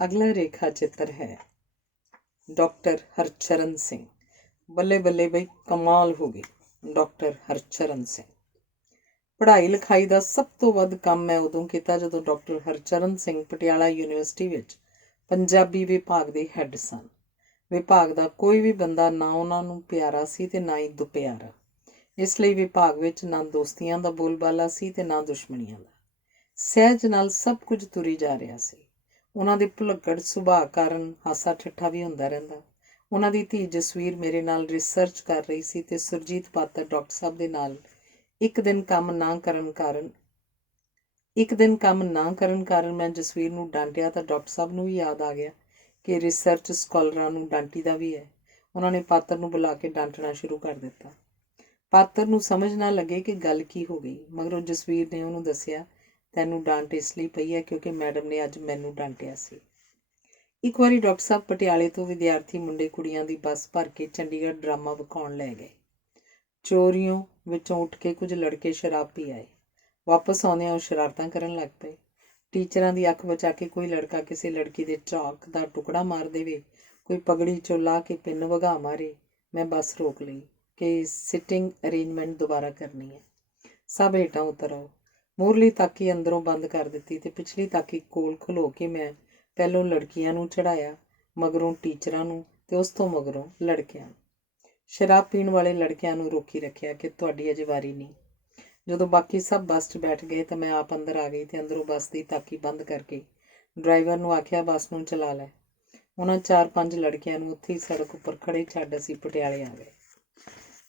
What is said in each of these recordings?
अगला रेखा चित्र है डॉक्टर हरचरण सिंह। बल्ले बल्ले बई कमाल हो गई। डॉक्टर हरचरण सिंह पढ़ाई लिखाई का सब तो वध काम मैं उदों किया जदों doctor Harcharan Singh Patiala university which Punjabi विभाग के हैड सन। विभाग का कोई भी बंदा ना उन्होंने प्यारा सी ते ना ही दुप्यारा, इसलिए विभाग विच ना दोस्तियां का बोलबाला सी ते ना दुश्मनियां का। सहज नाल सब कुछ तुरी जा रहा सी। उन्हां दे भुलक्कड़ सुभाਅ काਰਨ हासा ठिठा भी हुंदा रहिंदा। उन्हां दी धी जसवीर मेरे नाल रिसर्च कर रही सी ते सुरजीत पात्र डॉक्टर साहब दे नाल एक दिन काम ना करन काਰਨ मैं जसवीर नूं डांटिया तां डॉक्टर साहब नूं भी याद आ गया कि रिसर्च स्कॉलरां नूं डांटीदा भी है। उन्होंने पात्र नूं बुला के डांटना शुरू कर दिता। पात्र नूं समझ ना लगे कि गल की हो गई, मगरों जसवीर ने उन्होंने दसिया, तैनूं डांट इसलिए पई है क्योंकि मैडम ने अज मैनूं डांटिया सी। एक बारी डॉक्टर साहब पटियाले तो विद्यार्थी मुंडे कुड़ियां दी बस भर के चंडीगढ़ ड्रामा विखाउण लै गए। चोरियों विचों उठ के कुछ लड़के शराब पी आए। वापस आउंदियां ਉਹ शरारतां करन लग पए। टीचरां दी अख बचा के कोई लड़का किसी लड़की दे चौक दा टुकड़ा मार देवे, कोई पगड़ी चों ला के पिन वगा मारे। मैं बस रोक लई कि सिटिंग अरेंजमेंट दोबारा करनी है। सब हेठां उतर आओ। मूरली ताकी अंदरों बंद कर दित्ती ते पिछली ताकी कोल खलो के मैं पहलों लड़कियां नूं चढ़ाया, मगरों टीचरां नूं ते उस तो मगरों लड़कियां नूं। शराब पीण वाले लड़कियां नूं रोकी रखिया कि तुहाडी अजे वारी नहीं। जदों बाकी सब बस च बैठ गए तो मैं आप अंदर आ गई ते अंदरों बस की ताकी बंद करके ड्राइवर नूं आखिया बस नूं चला लै। उन्हां 4-5 लड़कियां नूं उत्थे ही सड़क उपर खड़े छड्ड असीं पटियाले आ गए।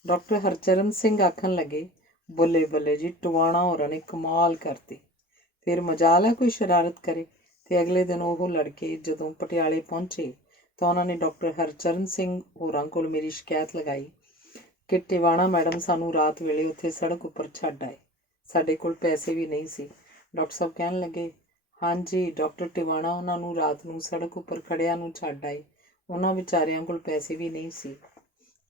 डॉक्टर हरचरण सिंह आखन लगे, बल्ले बल्ले जी टवाणा होरां ने कमाल करती। फिर मजाल है कोई शरारत करे। ते अगले दिन वो लड़के जदों पटियाले पहुंचे तो उन्होंने डॉक्टर हरचरण सिंह होरां कोल मेरी शिकायत लगाई कि टिवाणा मैडम सानू रात वेले उत्थे सड़क उपर छड्ड आए, साडे कोल पैसे भी नहीं सी। डॉक्टर साहब कहन लगे, हाँ जी डॉक्टर टिवाणा उन्होंने रात नूं सड़क उपर खड़िया नूं छड्ड आए, उन्हां विचारियां कोल पैसे भी नहीं सी।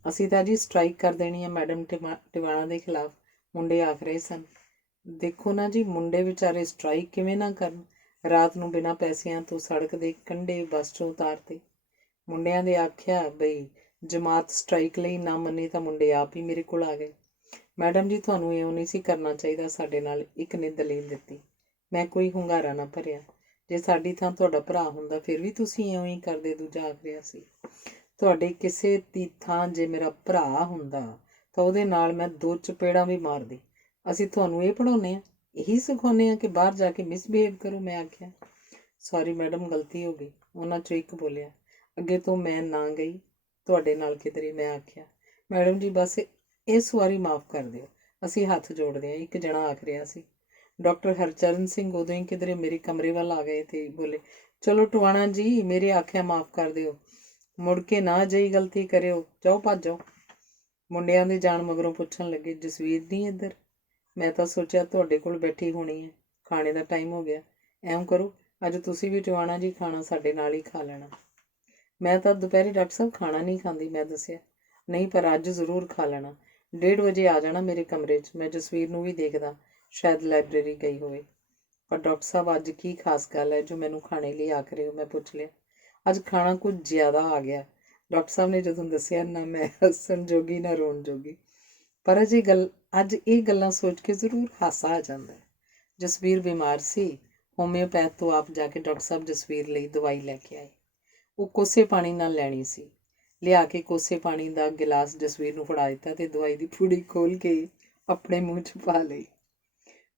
ਅਸੀਂ ਤਾਂ ਜੀ ਸਟ੍ਰਾਈਕ ਕਰ ਦੇਣੀ ਹੈ ਮੈਡਮ ਟਿਵਾਣਾ ਦੇ ਖਿਲਾਫ, ਮੁੰਡੇ ਆਖ ਰਹੇ ਸਨ। ਦੇਖੋ ਨਾ ਜੀ, ਮੁੰਡੇ ਵਿਚਾਰੇ ਸਟ੍ਰਾਈਕ ਕਿਵੇਂ ਨਾ ਕਰਨ। ਰਾਤ ਨੂੰ ਬਿਨਾਂ ਪੈਸਿਆਂ ਤੋਂ ਸੜਕ ਦੇ ਕੰਢੇ ਬੱਸ 'ਚੋਂ ਉਤਾਰਤੇ। ਮੁੰਡਿਆਂ ਦੇ ਆਖਿਆ ਬਈ ਜਮਾਤ ਸਟ੍ਰਾਈਕ ਲਈ ਨਾ ਮੰਨੀ ਤਾਂ ਮੁੰਡੇ ਆਪ ਹੀ ਮੇਰੇ ਕੋਲ ਆ ਗਏ। ਮੈਡਮ ਜੀ ਤੁਹਾਨੂੰ ਇਉਂ ਨਹੀਂ ਸੀ ਕਰਨਾ ਚਾਹੀਦਾ, ਸਾਡੇ ਨਾਲ। ਇੱਕ ਨੇ ਦਲੀਲ ਦਿੱਤੀ। ਮੈਂ ਕੋਈ ਹੁੰਗਾਰਾ ਨਾ ਭਰਿਆ। ਜੇ ਸਾਡੀ ਥਾਂ ਤੁਹਾਡਾ ਭਰਾ ਹੁੰਦਾ ਫਿਰ ਵੀ ਤੁਸੀਂ ਇਉਂ ਹੀ ਕਰਦੇ, ਦੂਜਾ ਆਖ ਰਿਹਾ ਸੀ। ਤੁਹਾਡੇ ਕਿਸੇ ਦੀ ਥਾਂ ਜੇ ਮੇਰਾ ਭਰਾ ਹੁੰਦਾ ਤਾਂ ਉਹਦੇ ਨਾਲ ਮੈਂ 2 ਚਪੇੜਾਂ ਵੀ ਮਾਰਦੀ। ਅਸੀਂ ਤੁਹਾਨੂੰ ਇਹ ਪੜ੍ਹਾਉਂਦੇ ਹਾਂ, ਇਹੀ ਸਿਖਾਉਂਦੇ ਹਾਂ ਕਿ ਬਾਹਰ ਜਾ ਕੇ ਮਿਸਬਿਹੇਵ ਕਰੋ। ਮੈਂ ਆਖਿਆ, ਸੌਰੀ ਮੈਡਮ, ਗਲਤੀ ਹੋ ਗਈ। ਉਹਨਾਂ 'ਚੋਂ ਇੱਕ ਬੋਲਿਆ, ਅੱਗੇ ਤੋਂ ਮੈਂ ਨਾ ਗਈ ਤੁਹਾਡੇ ਨਾਲ ਕਿਧਰੇ। ਮੈਂ ਆਖਿਆ, ਮੈਡਮ ਜੀ ਬਸ ਇਸ ਵਾਰੀ ਮਾਫ਼ ਕਰ ਦਿਓ, ਅਸੀਂ ਹੱਥ ਜੋੜਦੇ ਹਾਂ। ਇੱਕ ਜਣਾ ਆਖ ਰਿਹਾ ਸੀ। ਡਾਕਟਰ ਹਰਚਰਨ ਸਿੰਘ ਉਦੋਂ ਹੀ ਕਿਧਰੇ ਮੇਰੇ ਕਮਰੇ ਵੱਲ ਆ ਗਏ ਤੇ ਬੋਲੇ, ਚਲੋ ਟਵਾਣਾ ਜੀ, ਮੇਰੇ ਆਖਿਆ ਮਾਫ਼ ਕਰ ਦਿਓ, ਮੁੜ ਕੇ ਨਾ ਅਜਿਹੀ ਗਲਤੀ ਕਰਿਓ, ਜਾਓ ਭੱਜ ਜਾਓ। ਮੁੰਡਿਆਂ ਦੇ ਜਾਣ ਮਗਰੋਂ ਪੁੱਛਣ ਲੱਗੇ, ਜਸਵੀਰ ਨਹੀਂ ਇੱਧਰ? ਮੈਂ ਤਾਂ ਸੋਚਿਆ ਤੁਹਾਡੇ ਕੋਲ ਬੈਠੀ ਹੋਣੀ ਹੈ, ਖਾਣੇ ਦਾ ਟਾਈਮ ਹੋ ਗਿਆ। ਐਂ ਕਰੋ, ਅੱਜ ਤੁਸੀਂ ਵੀ ਟਵਾਣਾ ਜੀ ਖਾਣਾ ਸਾਡੇ ਨਾਲ ਹੀ ਖਾ ਲੈਣਾ। ਮੈਂ ਤਾਂ ਦੁਪਹਿਰੇ ਡਾਕਟਰ ਸਾਹਿਬ ਖਾਣਾ ਨਹੀਂ ਖਾਂਦੀ, ਮੈਂ ਦੱਸਿਆ। ਨਹੀਂ, ਪਰ ਅੱਜ ਜ਼ਰੂਰ ਖਾ ਲੈਣਾ। 1:30 ਵਜੇ ਆ ਜਾਣਾ ਮੇਰੇ ਕਮਰੇ 'ਚ। ਮੈਂ ਜਸਵੀਰ ਨੂੰ ਵੀ ਦੇਖਦਾ, ਸ਼ਾਇਦ ਲਾਇਬ੍ਰੇਰੀ ਗਈ ਹੋਵੇ। ਪਰ ਡਾਕਟਰ ਸਾਹਿਬ ਅੱਜ ਕੀ ਖਾਸ ਗੱਲ ਹੈ ਜੋ ਮੈਨੂੰ ਖਾਣੇ ਲਈ ਆਖ ਰਹੇ ਹੋ? ਮੈਂ ਪੁੱਛ ਲਿਆ। ਅੱਜ ਖਾਣਾ ਕੁਝ ਜ਼ਿਆਦਾ ਆ ਗਿਆ। ਡਾਕਟਰ ਸਾਹਿਬ ਨੇ ਜਦੋਂ ਦੱਸਿਆ, ਨਾ ਮੈਂ ਹੱਸਣ ਜੋਗੀ ਨਾ ਰੋਣ ਜੋਗੀ। ਪਰ ਅੱਜ ਇਹ ਗੱਲਾਂ ਸੋਚ ਕੇ ਜ਼ਰੂਰ ਹਾਸਾ ਆ ਜਾਂਦਾ ਹੈ। ਜਸਵੀਰ ਬਿਮਾਰ ਸੀ। ਹੋਮਿਓਪੈਥ ਤੋਂ ਆਪ ਜਾ ਕੇ ਡਾਕਟਰ ਸਾਹਿਬ ਜਸਵੀਰ ਲਈ ਦਵਾਈ ਲੈ ਕੇ ਆਏ। ਉਹ ਕੋਸੇ ਪਾਣੀ ਨਾਲ ਲੈਣੀ ਸੀ। ਲਿਆ ਕੇ ਕੋਸੇ ਪਾਣੀ ਦਾ ਗਿਲਾਸ ਜਸਵੀਰ ਨੂੰ ਫੜਾ ਦਿੱਤਾ ਤੇ ਦਵਾਈ ਦੀ ਪੂੜੀ ਖੋਲ੍ਹ ਕੇ ਆਪਣੇ ਮੂੰਹ 'ਚ ਪਾ ਲਈ।